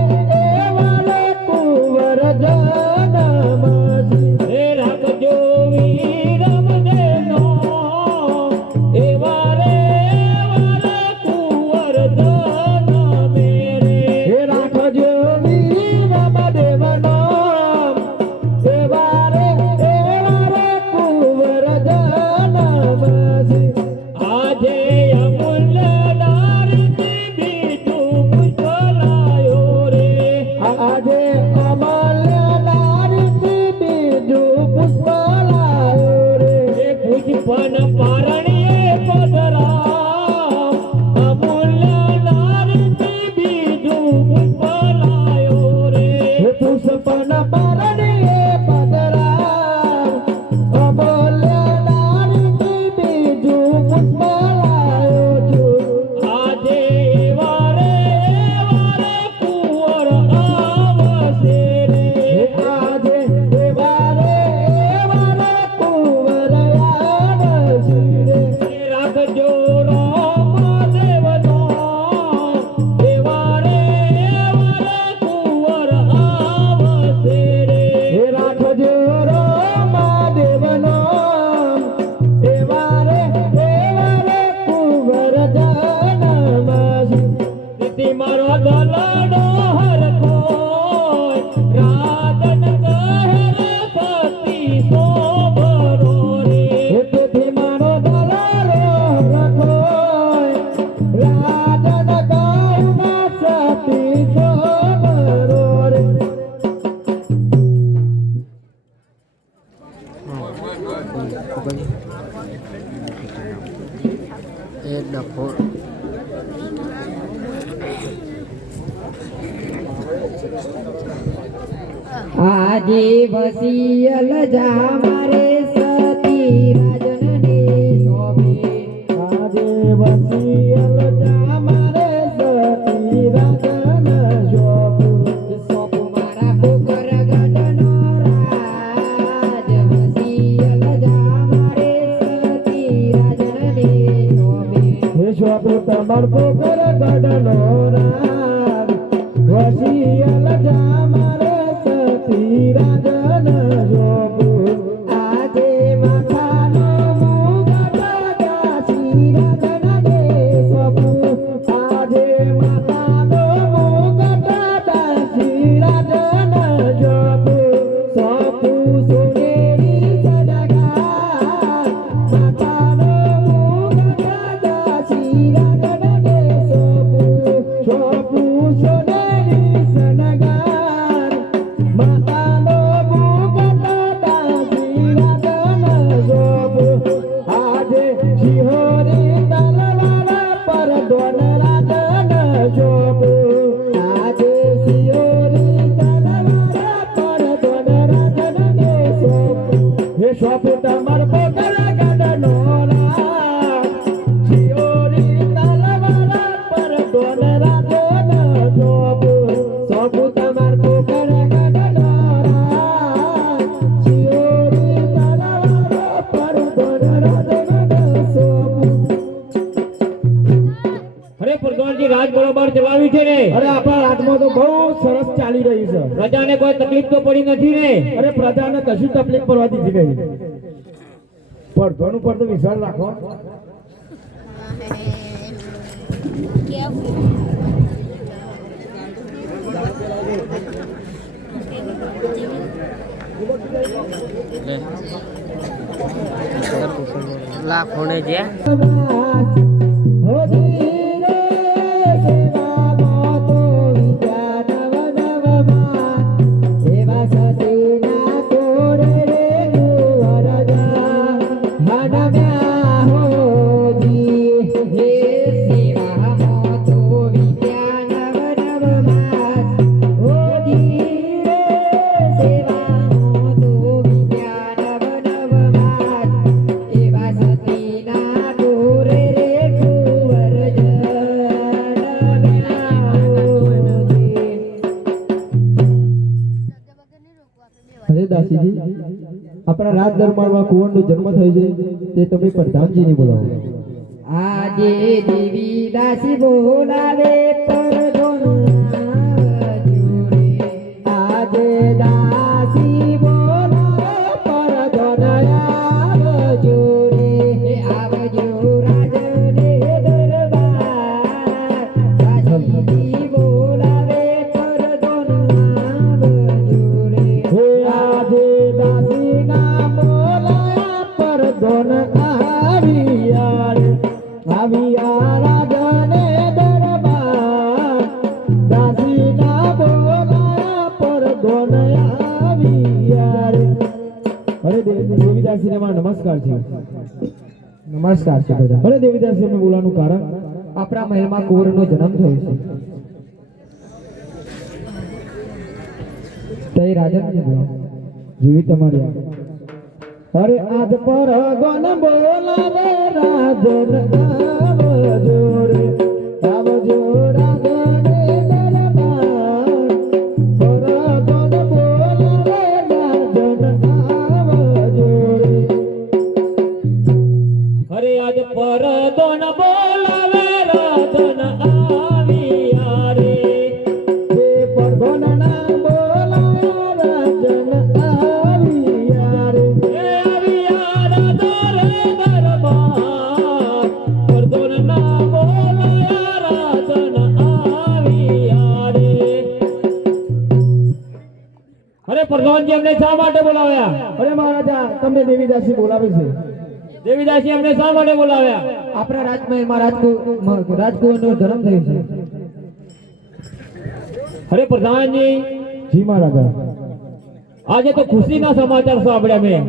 વારે કુંવર જનમ હે રાખજો વીરમને નો એ વારે વારે કુંવર જનમે રે હે રાખજો વીરમદેવનો એ વારે કુંવર જનમ આજે અમૂલ્ય ડારથી બીજું પુતલાયો રે આજે અમૂલ્ય ડારથી બીજું પુતલાયો રે પુષ્પન પારણીએ પધરાવ અમૂલ્ય ડારથી બીજું પુતલાયો રે પુષ્પન પારણીએ પધરાવ અમૂલ્ય ડારથી બીજું પુતલાયો છું આજે વારે વારે કુંવર આવશે રે આજે વારે વારે કુંવર આવશે રે રાખજો રામદેવનો એ વારે વારે કુંવર આવશે રે રાખજો રામદેવનો એ વારે કુંવર જનમ છે મારો દલડો હરખોય રાજન કહે સતી સોભરો રે તેથી મારો દલડો હરખોય રાજન કહે સતી સોભરો રે આજે વસિયલ જા મારે સતી રાજનને શોભે આજે વસિયલ જા મારે સતી રાજન શોભે સોપ મારા કુકર પિયલ જામર સતી રાજન જોગુ આજે માથાનો મુગટ દાસી રાજન ને સોંપું. આજે માતાનો મુગટ દાસી રાજન જોગુ સોંપું સોનેરી સદગા. માતાનો મુગટ દાસી રાજન ને સોંપું. સોંપું સોનેરી સનગાર માતાનો મુગટ દાસી રાજન જોગુ આજે શિહોરી તલવાર પર દોન રાજન જોગુ આજે સિયોરી તલવાર પર દોન રાજન ને સોંપું. હે સોંપું તમાર પોકર ગઢનો રાજ શિહોરી તલવાર પર દોન રાજન જોગુ સોંપું તમાર પોકર ગઢનો રાજ. સિયોરી તલવાર પર દોન રાજન ને સોંપું. અરે પ્રધાનજી રાજ બરોબર ચલાવી છે ને? અરે આપણા રાજમાં તો બહુ સરસ ચાલી રહી છે પ્રજાને કોઈ તકલીફ તો પડી નથી ને? અરે પ્રજાને કશું તકલીફ પડવા દીધી ગઈ પડધોનું પર તો વિશ્વાસ રાખો લાખોને જે હો ધીરે સેવામાં તો વિદ્યા નવ નવમાં. એવા સતીના કોર રે વરદા. હનમ્યા હોજી હે સેવામાં તો વિદ્યા નવ નવમાં. હો ધીરે સેવામાં તો વિદ્યા નવ નવમાં. એવા સતીના કોર રે અરે દાસીજી આપણા રાજ દરબારમાં કુંવરનો જન્મ થઈ જાય તે તમે પ્રધાનજીને બોલાવો આજે દેવી દાસી બોલાવે પરધોના જોડે. આજે દાસી બોલાવે પરધોના જોડે. આવજો રાજને દરબાર. દાસી બોલાવે પરધોના જોડે. હે આજે દાસીના બોલાયા પરધોન આવ્યા રાજને દરબાર દાસીના બોલાયા પરધોન આવ્યા રે અરે દેવીદાસીને મારા નમસ્કાર છે નમસ્કાર છે બધા અરે દેવીદાસી અમે બોલાવાનું કારણ આપણા મહેલમાં કુંવરનો જન્મ થયો છે તે રાજનને બોલાવો જેવી તમારી અરે આજ પર ગણ બોલાવે રાજન આવજો રે આવજો રાજને દરબાર પર ગણ બોલાવે રાજન આવજો રે અરે આજ પરદોન બોલાવે રાજન આવ્યા રે. હે પરગણના બોલાવે રાજન આવ્યા રે એ આવ્યા રાજા રે દરબાર. પરદોનના બોલાયા રાજન આવ્યા રે. અરે પ્રધાનજી અમને શા માટે બોલાવ્યા? અરે મહારાજા તમને દેવીદાસી બોલાવે છે દેવીદાસી અમને શા માટે બોલાવ્યા? આપણા રાજમહેલમાં રાજકુંવરનો જન્મ થયો છે અરે પ્રધાનજી જી મહારાજા આજે તો ખુશીના સમાચાર સાંભળ્યા મેં.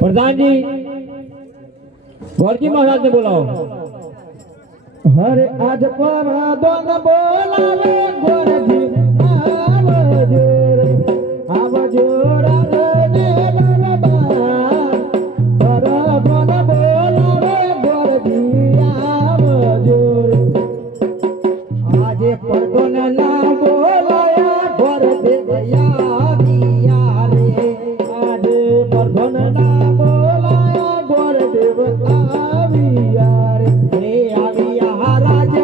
પ્રધાનજી ગોરજી મહારાજને બોલાવો. હરે આજ પર દોન બોલાવે ગોરજી આવજો રે આવજો રાજને દરબાર પર દોન બોલાવે ગોરજી આવજો રે આજે પરદોન ના બોલાયા ગોર દેવયા દિયા રે આજે પરદોન ના બોલાયા ગોર દેવ આવ્યા રે હે આવ્યા રાજ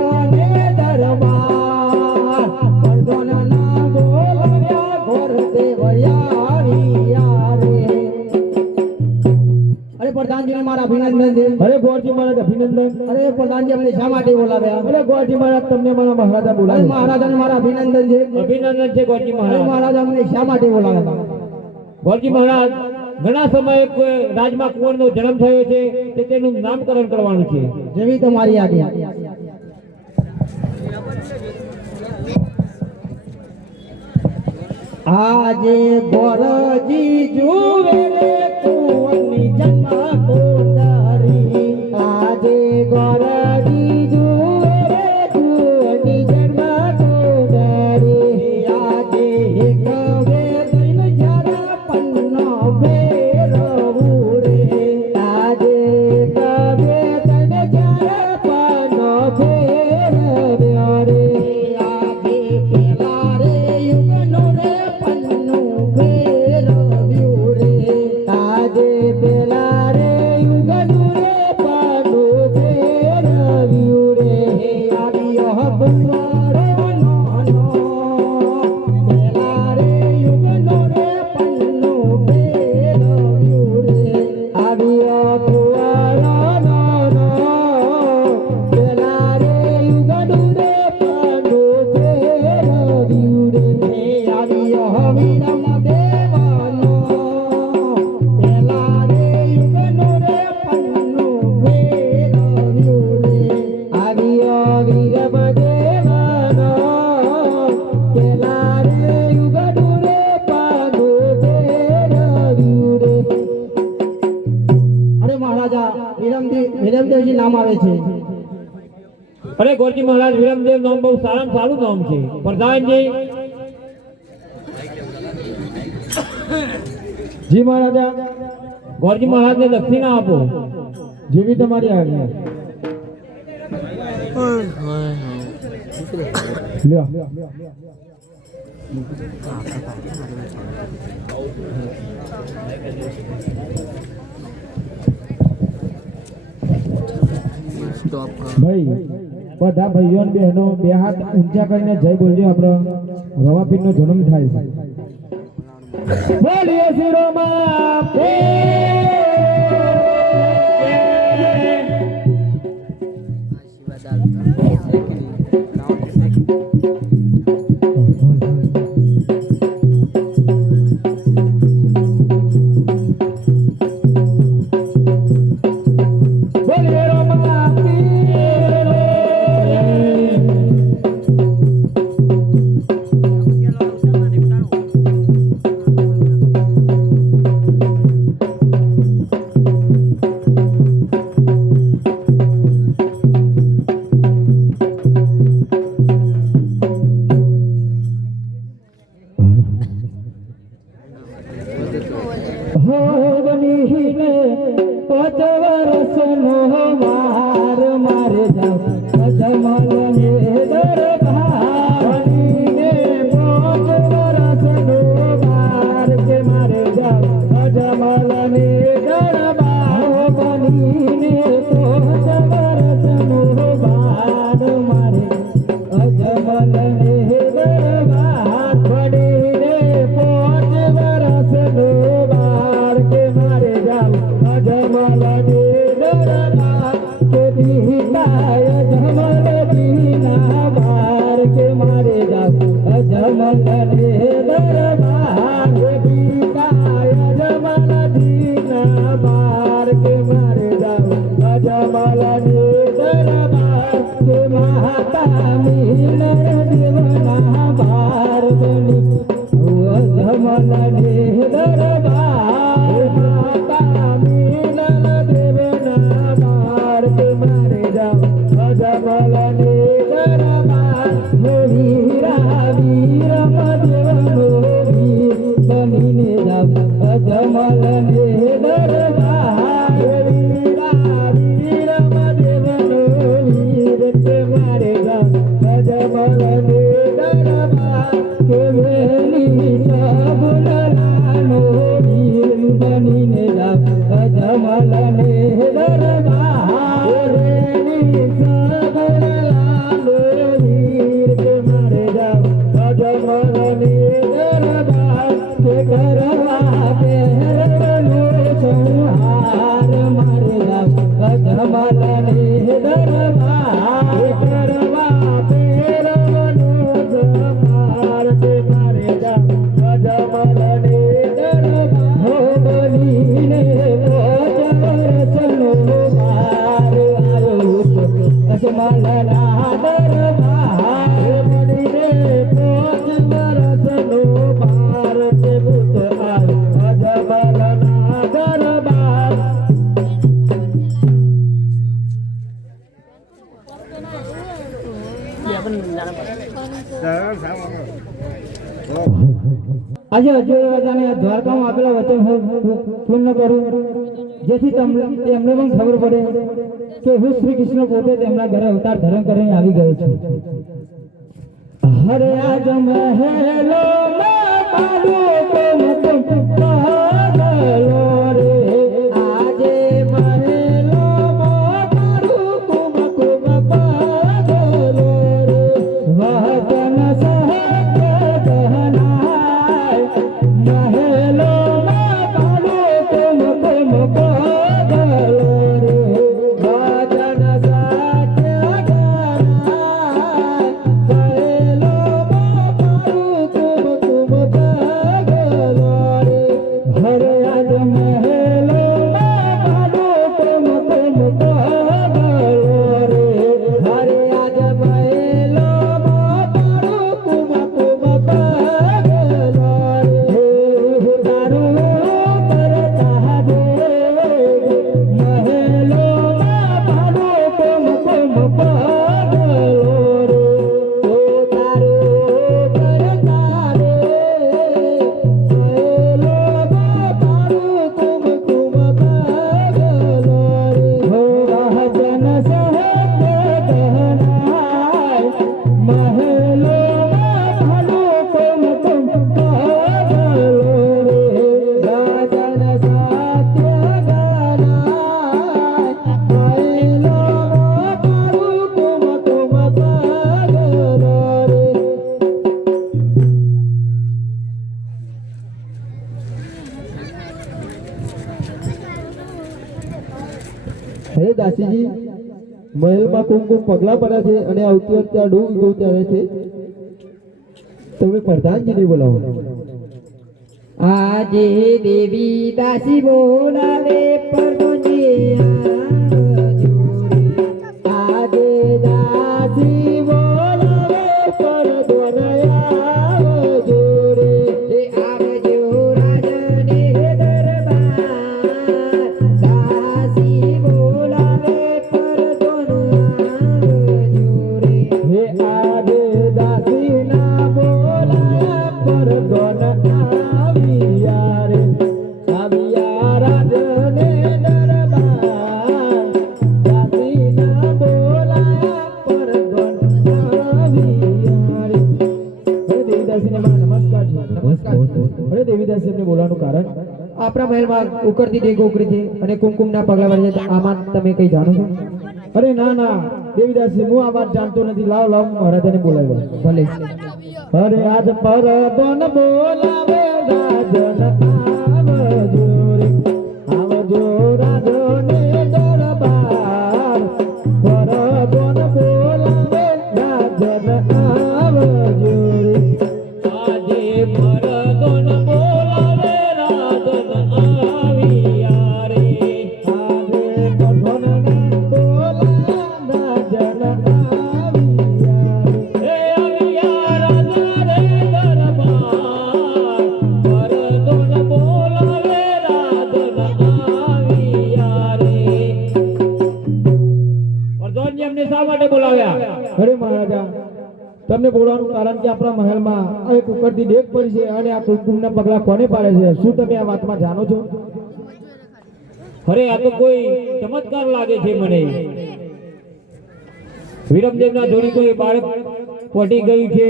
મહારાજ અભિનંદન. અરે પ્રધાનજી અમને શા માટે બોલાવ્યા? અરે ગોરજી મહારાજ તમને મારા મહારાજા અરે બોલાવે. મહારાજાને મારા અભિનંદન છે. અભિનંદન છે ગોરજી અરે મહારાજ. મહારાજ અમને શા માટે બોલાવ્યા? ગોરજી મહારાજ ઘણા સમયે કોઈ રાજમાં કુંવરનો જન્મ થયો છે તે તેનું નામકરણ કરવાનું છે. જેવી તમારી આજ્ઞા. આજે ગોરજી જુએ રે કુંવરની જન્મ કોઠારી. આજે ગોરજી જુએ રે કુંવરની જન્મ કોઠારી. આજે કવે દૈન જરા પન્નો ભેરવું રે. આજે કવે દૈન જરા પન્નો ભેરવ્યો રે. આજે પેલા રે યુગનો રે પન્નું ભેરવ્યું રે. આજે પેલા રે યુગનું રે પન્નું ભેરવ્યું રે. આવ્યો કુંવરો નાનો. પેલા રે યુગનો રે પન્નું ભેરવ્યું રે. આવ્યો કુંવરો નાનો. પેલા રે યુગનું રે પન્નું ભેરવ્યું રે. આવ્યો વિરમ દેવાનો. પેલા રે યુગનું રે પન્નું ભેરવ્યું રે. આવ્યો વિરમ દેવાનો. પેલા રે યુગનું રે પન્નું ભેરવ્યું રે. અરે મહારાજા વિરમદેવજી નામ આવે છે. અરે ગોરજી મહારાજ વિરમદેવ નામ બહુ સારામાં સારું નામ છે. પ્રધાનજી જી મહારાજા. ગોરજી મહારાજને દક્ષિણા આપો. જેવી તમારી આજ્ઞા. લ્યો. ભાઈ બધા ભાઈઓ અને બહેનો બે હાથ ઊંચા કરીને જય બોલજો. આપણો રવાપીરનો જન્મ થાય છે. બોલીએ શિરોમાં બોલીએ હોગનીને પાંચ વર્ષનો વાર મારે જાવ અજમલને દરબારીને. પાંચ વર્ષનો વાર કે મારે જાવ અજમલને દરબાર બનીને. પાંચ વર્ષનો વાર મારે અજમલને દરબાર બનીને. પાંચ વર્ષનો વાર કે મારે જાવ અજમલને દરબાર. કે દીતાય અજમલ દીના બાર કે મારે જાવ અજમલને દરબાર. કે દીતાય અજમલ દીના બાર કે મારે જાવ અજમલને દરબાર. કે માતા મિલન દેવના બાર બની અજમલને દરબાર. માતા મિલન દેવના બાર કે મારે જાવ અજમલને દરબાર. વીરા વીરમ દેવનો વીર બનીને જાવ અજમલને દરબાર. વીરા વીરમ દેવનો વીર કે મારે જાવ અજમલને દરબાર. દરબાર પડીને પોચ વરસનો બાર તે ભૂત આવ્યો અજબરના દરબાર. આજે હજુ રાજાને દ્વારકામાં આપેલા વચન પૂર્ણ કરું, જેથી એમને પણ ખબર પડે કે હું શ્રી કૃષ્ણ પોતે તેમના ઘરે અવતાર ધારણ કરીને આવી ગયો છું. હરે આજ મહેલો આજે મહેલો મારું કુમ કુમ પાગલો રે વતન સહજ ગહનાય મહેલો મારું કુમ કુમ પાગલો રે વતન સત્ય ગહનાય મહેલો મારું કુમ કુમ પાગલો રે હરે આજ મહેલો મારું કુમ કુમ પાગલો રે હરે આજ મહેલો મારું કુમ કુમ પાગલો રે તારું કરતા દે મહેલો મારું કુમ કુમ પાગલો રે ઓ તારું કરતા દે મહેલો મારું કુમ કુમ પાગલો રે હો વહજન સહજ ગહનાય મહેલો મારું કુમ કુમ પાગલો રે રાજન સત્ય ગહનાય મહેલો મારું કુમ કુમ પાગલો રે. હે દાસીજી, મહેલમાં કુમકુમ પગલા પડ્યા છે અને આવતી વખતે આ ડૂબ ગૌ ત્યારે છે. તમે પ્રધાનજીને બોલાવો. આજે દેવી દાસી બોલાવે પરદોજી આવજો રે. આજે દાસી બોલાવે પરદોને આવજો રે. એ આવજો રાજને દરબાર દાસી બોલાવે પરદોને આવજો રે. હે આજે દાસીના બોલાયા પરદોન આવ્યા રે આવ્યા રાજને દરબાર દાસીના બોલાયા પરદોન આવ્યા રે. હરે દેવીદાસીને મારા નમસ્કાર છે. હરે દેવીદાસી એમને બોલાવાનું કારણ આપણા મહેલમાં ઉકળતી ડેગો ઉકળી છે અને કુમકુમના પગલા વળે છે. આમાં તમે કઈ જાણો છો? અરે ના ના દેવીદાસી, હું આ વાત જાણતો નથી. લાવ લાવ મહારાજાને બોલાવ્યો. ભલે અરે આજ પરદોન બોલાવે રાજન આવજો રે આવજો રાજને દરબાર પરદોન બોલાવે રાજન આવજો રે આજે પરદોન બોલાવે રાજન આવ્યા રે આજે પરદોન બોલાવે રાજન આવ્યા રે આવ્યા રાજન રે દરબાર પરદોન બોલાવે રાજન આવ્યા રે. પરદોનજી અમને શા માટે બોલાવ્યા? અરે મહારાજા, તમને બોલાવવાનું કારણ કે આપણા મહેલમાં આ એક ઉકળતી ડેક પડી છે અને આ કુમકુમના પગલા કોને પાડે છે? શું તમે આ વાતમાં જાણો છો? અરે આ તો કોઈ ચમત્કાર લાગે છે મને. વિરમદેવના જોડી કોઈ બાળક પટી ગયું છે.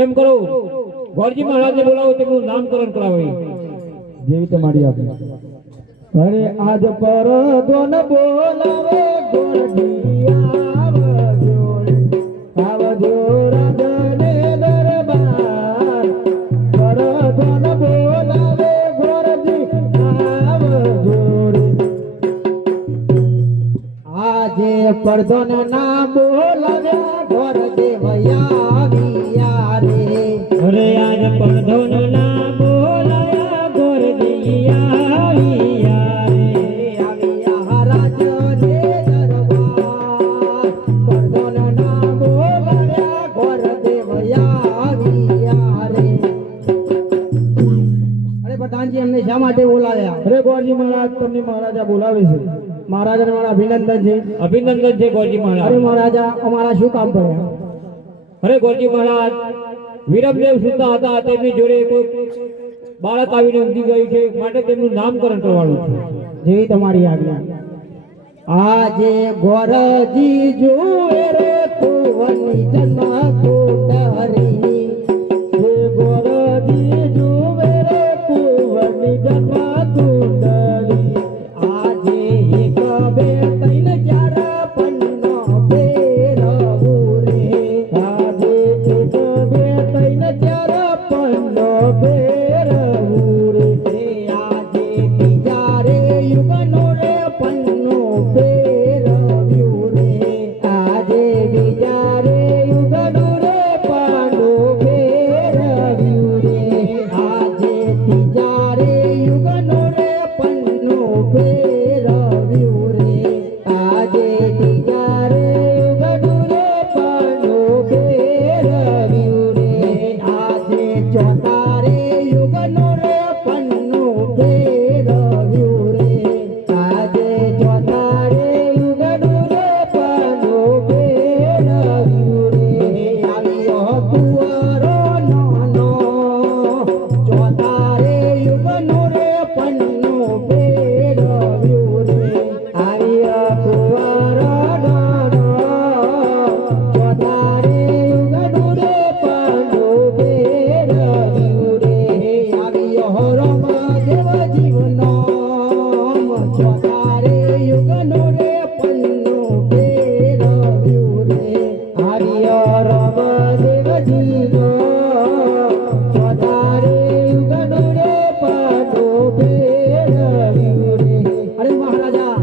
એમ કરો, ગોરજી મહારાજને બોલાવો, તેમનું નામકરણ કરાવો. જેવી તમારી આજ્ઞા. અરે આજ પરદોન બોલાવે ગોરજી આવજો રે આવજો રાજને દરબાર પરદોન બોલાવે ગોરજી આવજો રે. આજે પરદોન ના બોલાવ્યા ઘોર દેવયા આવ્યા રે. અરે આજ પરદોન ના બોલાવ્યા ગોરજી આવ્યા રે આવ્યા રાજને દરબાર ગોરજી મહારાજ તમને મહારાજા બોલાવે છે. મહારાજાને મારા અભિનંદન છે. અભિનંદન છે ગોરજી અરે મહારાજ. મહારાજા અમારા શું કામ પડ્યા? અરે ગોરજી મહારાજ, વીરમદેવ સુતા હતા, તેમની જોડે કોઈ બાળક આવીને ઊંઘી ગયું છે, માટે તેમનું નામકરણ કરવાનું છે. જેવી તમારી આજ્ઞા. આજે ગોરજી જુએ રે કુંવરની જન્મ કુંડરી. જે ગોરજી જુએ રે કુંવરની જન્મ કુંડરી. આજે એક બે ત્રણ ચાર પન્નો ફેરવું રે. આજે એક બે ત્રણ ચાર પન્નો ફેરવું રે. આજે બીજા રે યુગનો રે પન્નો ફેરવ્યું રે. આજે બીજા રે યુગનો રે પન્નો ફેરવ્યું રે. આજે ત્રીજા રે યુગનો રે પન્નો ફેરવ્યું રે. આજે ત્રીજા રે યુગનો રે પન્નો ફેરવ્યું રે. આજે ચોથા રે યુગનો રે પન્નો ફેરવ્યું રે. આજે ચોથા રે યુગનો રે પન્નો ફેરવ્યું રે. આવ્યો કુંવરો નાનો, ચોથા રે યુગનો રે પન્નો ફેરવ્યું રે. આવ્યો કુંવરો નાનો, ચોથા રે યુગનો રે પન્નો ફેરવ્યું રે. આવ્યો રમદેવ જીવનો, ચોથા રે યુગનો રે પન્નો ફેરવ્યું રે. આવ્યો રમદેવ જીવનો, ચોથા રે યુગનો રે પન્નો ફેરવ્યું રે. અરે મહારાજા,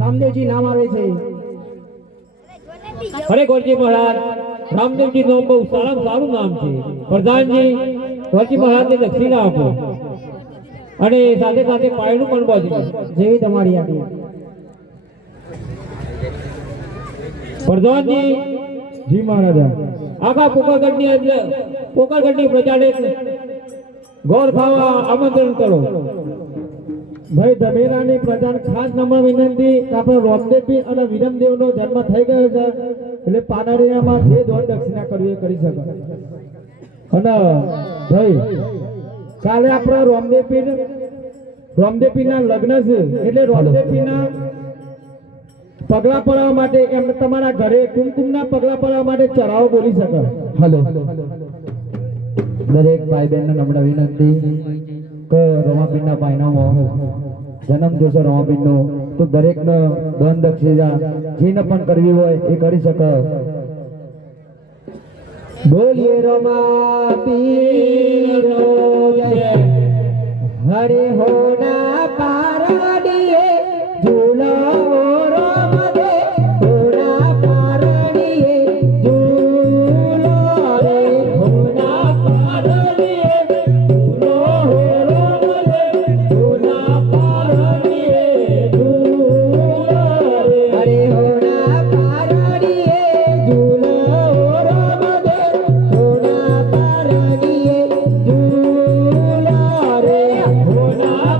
રામદેવજી નામ આવે છે. અરે ગોરજી મહારાજ, રામદેવજી નું બહુ સારામાં સારું નામ છે. પ્રધાનજી, ગોરજી મહારાજને દક્ષિણા આપો અને સાથે સાથે પાયણું પણ બાંધજો. જેવી તમારી આજ્ઞા. પ્રધાનજી, જી મહારાજા. આખા પોકરગઢની પ્રજાને ગોળ ખાવા આમંત્રણ કરો. ભાઈ ધમેરાની પ્રજાને ખાસ નમ્ર વિનંતી કે આપણે રોમદેવજી અને વિરમદેવનો જન્મ થઈ ગયો છે, એટલે પાનાળીયામાં જે દોડ દક્ષિણા કરવી એ કરી શકે. અને ભાઈ કાલે આપણા રોમદેવપીરના લગ્ન છે, એટલે રોમદેવપીના પગલા પડવા માટે એમને તમારા ઘરે કુમકુમના પગલા પડવા માટે ચરાવો બોલી શકે. હલો દરેક ભાઈ બહેનને નમ્ર વિનંતી કે રમાપીરના પાયનામાં જન્મ દિવસે રમાપીરનો તો દરેકને દાન દક્ષિણા જેને પણ કરવી હોય એ કરી શકે. બોલીએ રમાપીરનો જય. હરે હોના પારડીએ ઝૂલાવો રમદે. હોના પારડીએ ઝૂલો રે. હોના પારડીએ ઝૂલો રમદે. હોના પારડીએ ઝૂલો રે. હરે હોના પારડીએ ઝૂલો રમદે. હોના પારડીએ ઝૂલો રે. હોના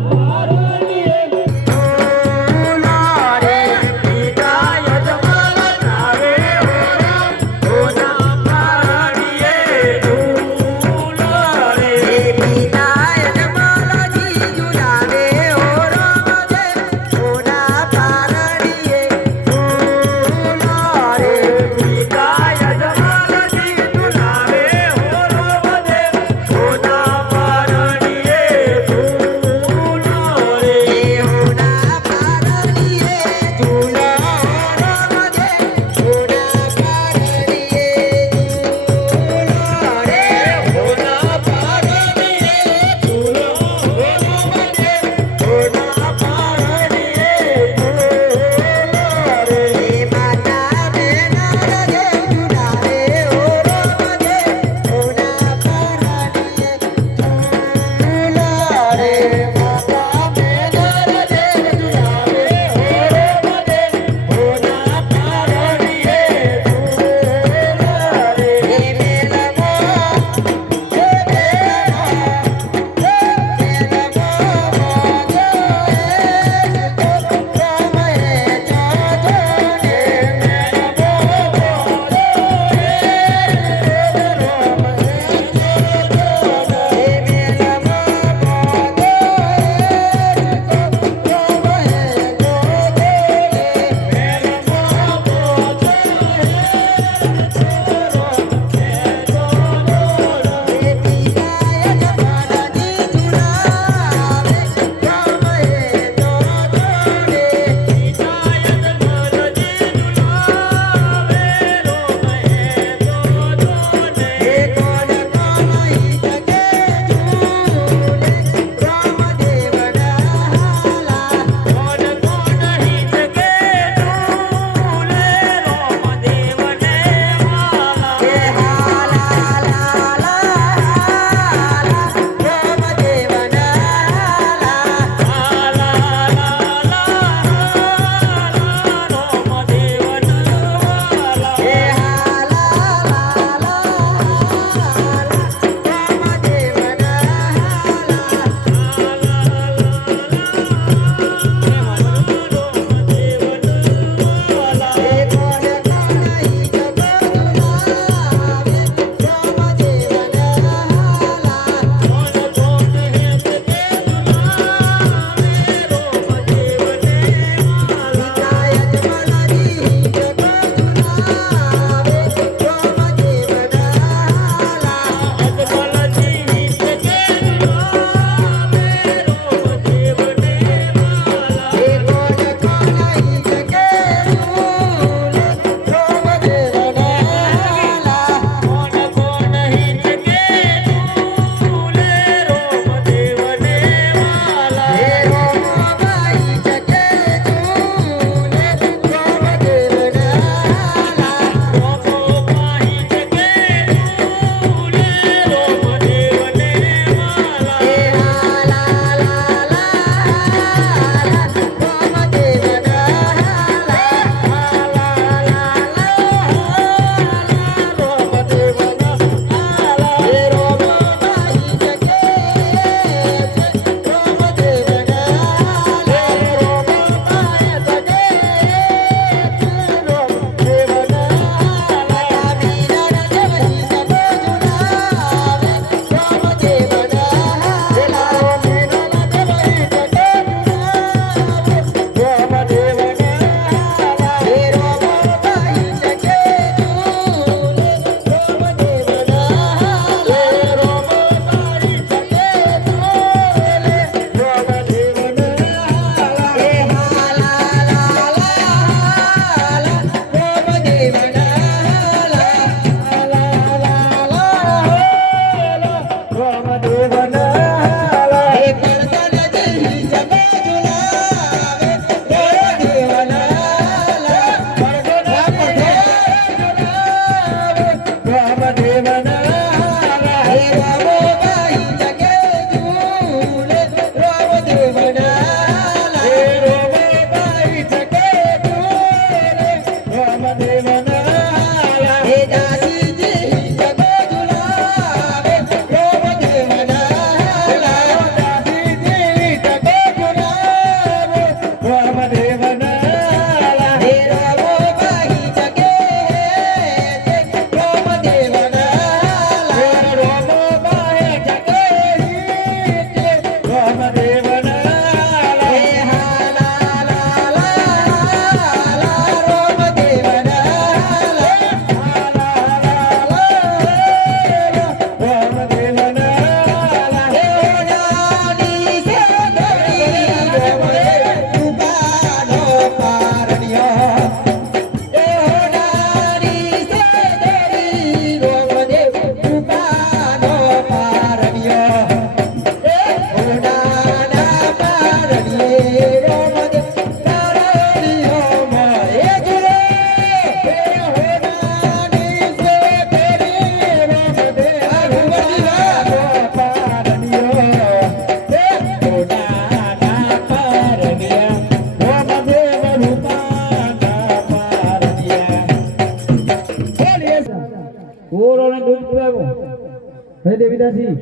હે દેવીદાસજી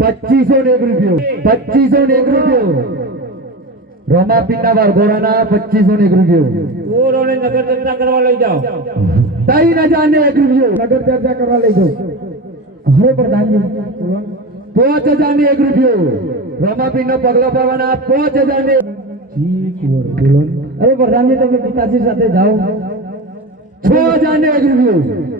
2501 રૂપિયો રોમાપીરના વારઘોડાના 2501 રૂપિયો ઓરોને નગર ચર્ચા કરવા લઈ જાઓ 3001 રૂપિયો નગર ચર્ચા કરવા લઈ જાઓ અરે પ્રધાનજી 5001 રૂપિયો રોમાપીરનો પગલો પાવાના 5000 અરે પ્રધાનજી તમે પિતાજી સાથે જાઓ 6001 રૂપિયો